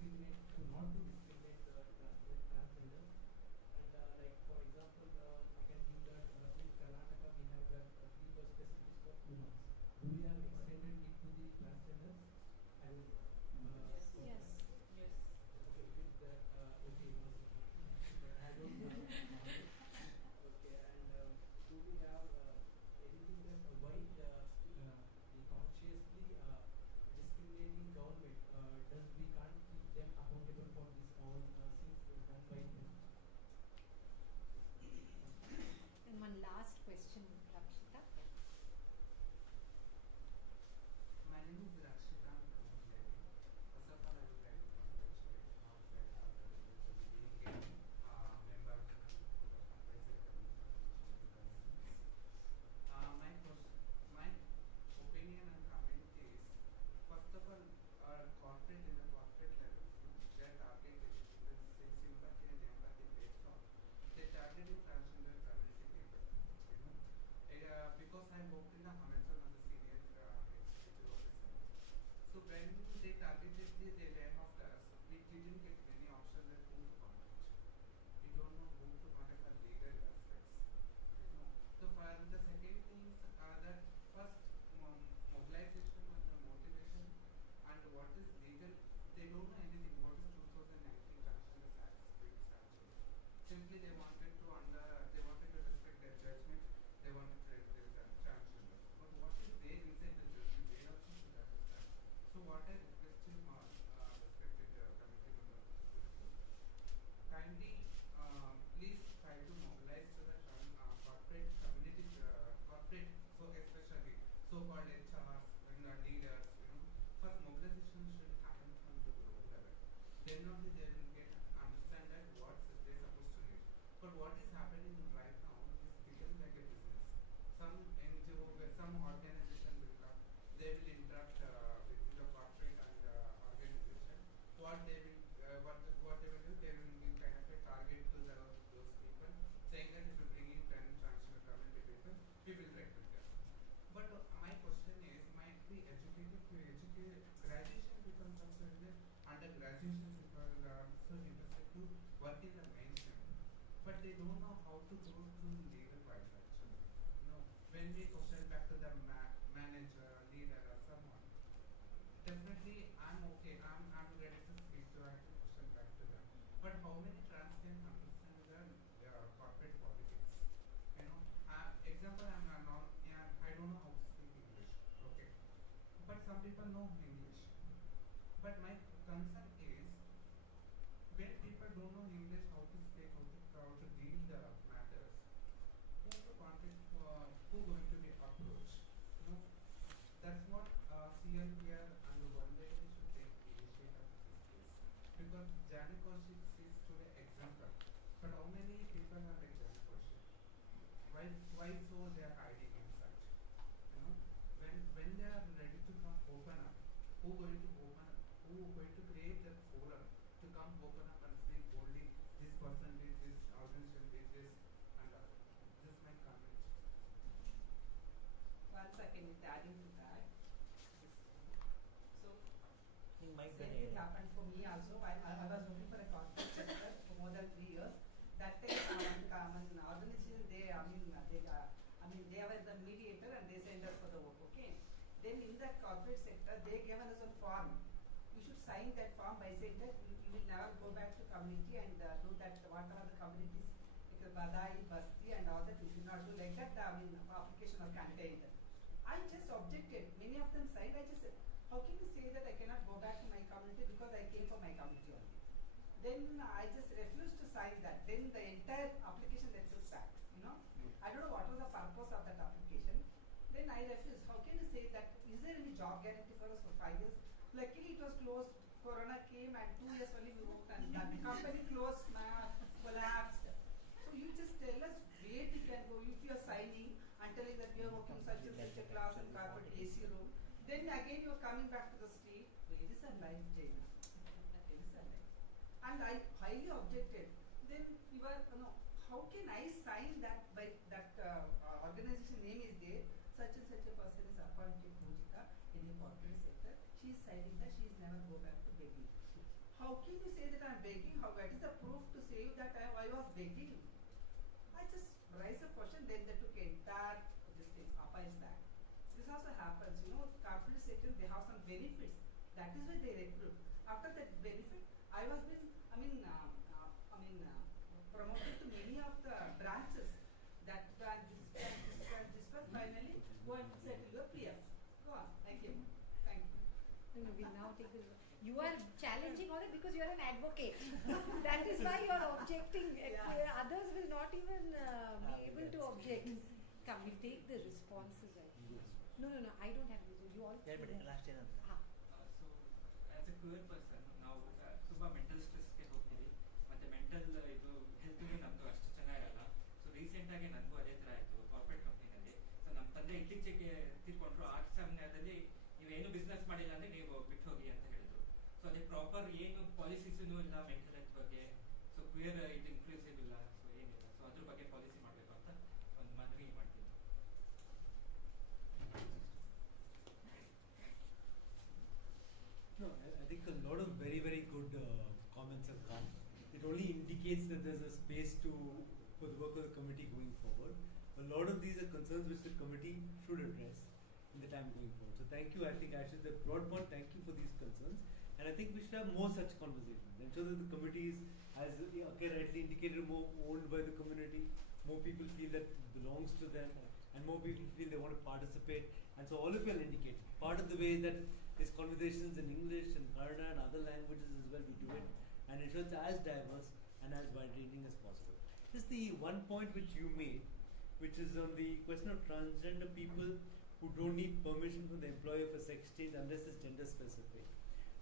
to not to discriminate the transgender? And like for example, I can give that in Karnataka we have that free bus facilities for 2 months. Do we have extended they targeted they lay off us. We didn't get any option that who to contact. We don't know who to contact for legal aspects. You know. So for the second thing is that first mobilization and the motivation and what is legal. They don't know anything. What is 2019 Transgender Act Spring statute? Simply they wanted to respect their judgment. They wanted to represent transgender. But what is there inside the judgment? They also should understand. So what I request you all, respected committee members, kindly please try to mobilize to the corporate community, corporate, so especially so-called HRs and leaders. First mobilization should happen from the ground level. Then only they will get understand that what they're supposed to need. But what is happening right now is becoming like a business. Some NGO, some organization will come, they will interact with the corporate and organization. What they will, what they will do, they will give kind of a target to those people, saying that if you bring in 10 transgender community people, we will recruit them. But my question is, might be educated to educate, graduation becomes also there, undergraduation people are so interested to work in the mainstream, but they don't know how to go through legal wise actually. When we question back to the manager, leader or someone, definitely I'm okay, I'm ready to speak to, I can question back to them. But how many trans can understand the corporate politics? Example, I don't know how to speak English, okay. But some people know English. But my concern is, when people don't know English, how to speak, how to deal the matters, who to contact, who going to be approached? That's what CLPR and the One Day should take initiative of this case. Because Jani Kaushik is today example. But how many people are like Jani Kaushik? Why so they are hiding inside? When they are ready to come open up, who going to open up? Who going to create that forum to come open up and speak boldly? This person did this, organization did this, and this is my comment. One second, adding to that. So, Mic same thing happened for me also. I was working for a corporate sector for more than 3 years. That time, organization, they were the mediator and they sent us for the work, okay? Then in that corporate sector, they gave us a form. We should sign that form by saying that we will never go back to community and do that, whatever the communities, like Badai, Basti and all that, we should not do like that. Application was contained. I just objected. Many of them signed. I just said, how can you say that I cannot go back to my community because I came for my community only? Then I just refused to sign that. Then the entire application they took back, I don't know what was the purpose of that application. Then I refused. How can you say that? Is there any job guarantee for us for 5 years? Luckily it was closed. Corona came and 2 years only we worked and that company closed, collapsed. So you just tell us where we can go if you are signing and telling that we are working such and such a class and corporate AC room. Then again you are coming back to the street. Where is our life, Jaina? Where is our life? And I highly objected. Then you are, how can I sign that by that organization name is there, such and such a person is appointed Mujika in a corporate sector, she is signing that she is never go back to begging. How can you say that I am begging? What is the proof to say that I was begging? I just raised a question, then they took entire this thing, applies back. This also happens, corporate sector, they have some benefits. That is why they recruit. After that benefit, I was being, promoted to many of the branches. That branch, this branch, finally go and settle your PF. Go on. Thank you. Thank you. No, we now take the. You are challenging on it because you are an advocate. That is why you are objecting. Yeah. Others will not even be able to object. Come, we take the responses. No, I don't have to. You all. last year. So, as a queer person, ನಾವು ತುಂಬ mental ಸ್ಟ್ರೆಸ್ಗೆ ಹೋಗ್ತೀವಿ ಮತ್ತು mental ಇದು ಹೆಲ್ತ್ಗೂ ನಮ್ಮದು ಅಷ್ಟು ಚೆನ್ನಾಗಿರಲ್ಲ. So ರೀಸೆಂಟಾಗಿ ನನಗೂ ಅದೇ ಥರ ಆಯಿತು ಕಾರ್ಪೊರೇಟ್ ಕಂಪ್ನಿನಲ್ಲಿ. ಸೊ ನಮ್ಮ ತಂದೆ ಇತ್ತೀಚೆಗೆ ತೀರ್ಕೊಂಡ್ರು. ಆ ಸಮಯದಲ್ಲಿ ನೀವೇನು ಬಿಸ್ನೆಸ್ ಮಾಡಿಲ್ಲ ಅಂದರೆ ನೀವು ಬಿಟ್ಟು ಹೋಗಿ ಅಂತ ಹೇಳಿದ್ರು. ಸೊ ಅದೇ ಪ್ರಾಪರ್ ಏನು ಪಾಲಿಸೀಸೂ ಇಲ್ಲ ಮೆಂಟಲ್ ಹೆಲ್ತ್ ಬಗ್ಗೆ. ಸೊ ಕ್ವಿಯರ್ ಇದು ಇನ್ಕ್ಲೂಸಿವ್ ಇಲ್ಲ, ಸೊ ಏನಿಲ್ಲ. ಸೊ ಅದ್ರ ಬಗ್ಗೆ ಪಾಲಿಸಿ ಮಾಡಬೇಕು ಅಂತ ಒಂದು ಮನವಿ ಮಾಡ್ತೀನಿ. No, I think a lot of very, very good comments have come. It only indicates that there's a space for the work of the committee going forward. A lot of these are concerns which the committee should address in the time going forward. So thank you. I think actually the broad point, thank you for these concerns. And I think we should have more such conversations. Ensure that the committee is, as Akhil rightly indicated, more owned by the community. More people feel that it belongs to them, and more people feel they want to participate. And so all of you are indicated. Part of the way that these conversations in English and Kannada and other languages as well, we do it, and ensure it's as diverse and as wide-ranging as possible. Just the one point which you made, which is on the question of transgender people who don't need permission from the employer for sex change unless it's gender specific.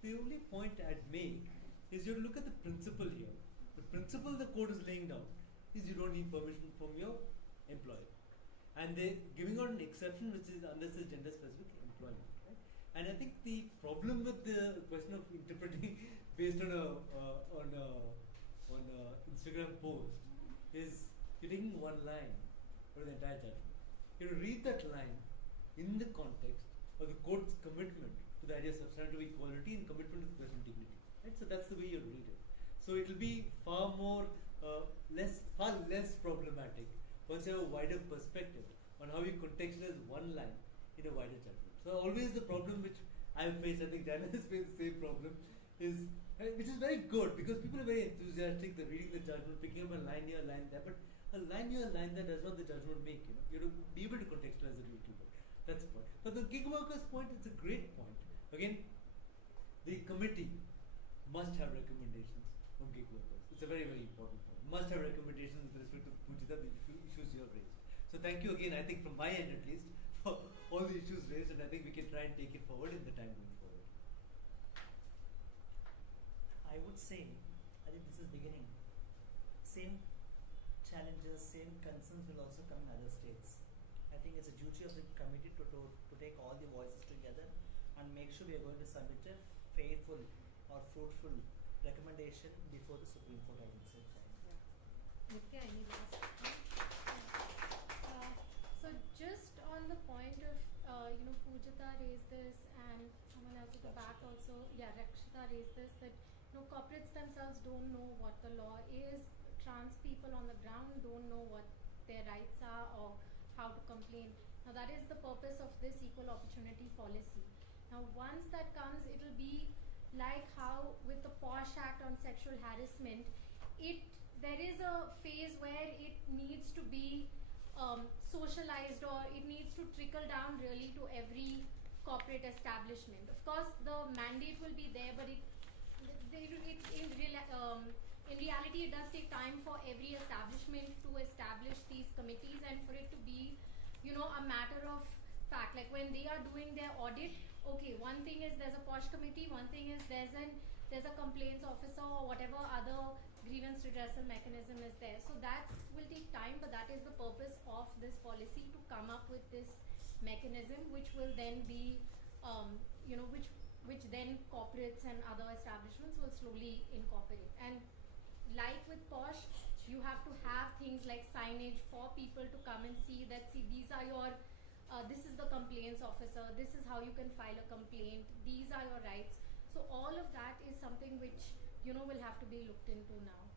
The only point I'd make is you look at the principle here. The principle the court is laying down is you don't need permission from your employer. And they're giving out an exception which is unless it's gender specific employment. Right? And I think the problem with the question of interpreting based on a Instagram post is you're taking one line for the entire judgment. You have to read that line in the context of the court's commitment to the idea of substantive equality and commitment to the person's dignity. Right? So that's the way you read it. So it will be far less problematic once you have a wider perspective on how you contextualize one line in a wider judgment. So always the problem which I have faced, I think Diana has faced the same problem, is which is very good because people are very enthusiastic, they're reading the judgment, picking up a line here, a line there, but a line here, a line there does not the judgment make. You have to be able to contextualize it a little bit. That's the point. But the gig workers point, it's a great point. Again, the committee must have recommendations from gig workers. It's a very, very important point. Must have recommendations with respect to Pujita, the issues you have raised. So thank you again, I think from my end at least, for all the issues raised, and I think we can try and take it forward in the time going forward. I would say, I think this is beginning. Same challenges, same concerns will also come in other states. I think it's a duty of the committee to take all the voices together and make sure we are going to submit a faithful or fruitful recommendation before the Supreme Court, I would say. Nitya, any last point? So just on the point of, Pujita raised this and someone else at the back also, Rakshita raised this, that corporates themselves don't know what the law is, trans people on the ground don't know what their rights are or how to complain. Now that is the purpose of this equal opportunity policy. Now once that comes, it will be like how with the POSH Act on sexual harassment, there is a phase where it needs to be socialized or it needs to trickle down really to every corporate establishment. Of course, the mandate will be there, but in reality, it does take time for every establishment to establish these committees and for it to be, a matter of fact. Like when they are doing their audit, okay, one thing is there's a POSH committee, one thing is there's a complaints officer or whatever other grievance redressal mechanism is there. So that will take time, but that is the purpose of this policy, to come up with this mechanism which will then be, which then corporates and other establishments will slowly incorporate. And like with POSH, you have to have things like signage for people to come and see that, these are your, this is the complaints officer, this is how you can file a complaint, these are your rights. So all of that is something which, will have to be looked into now.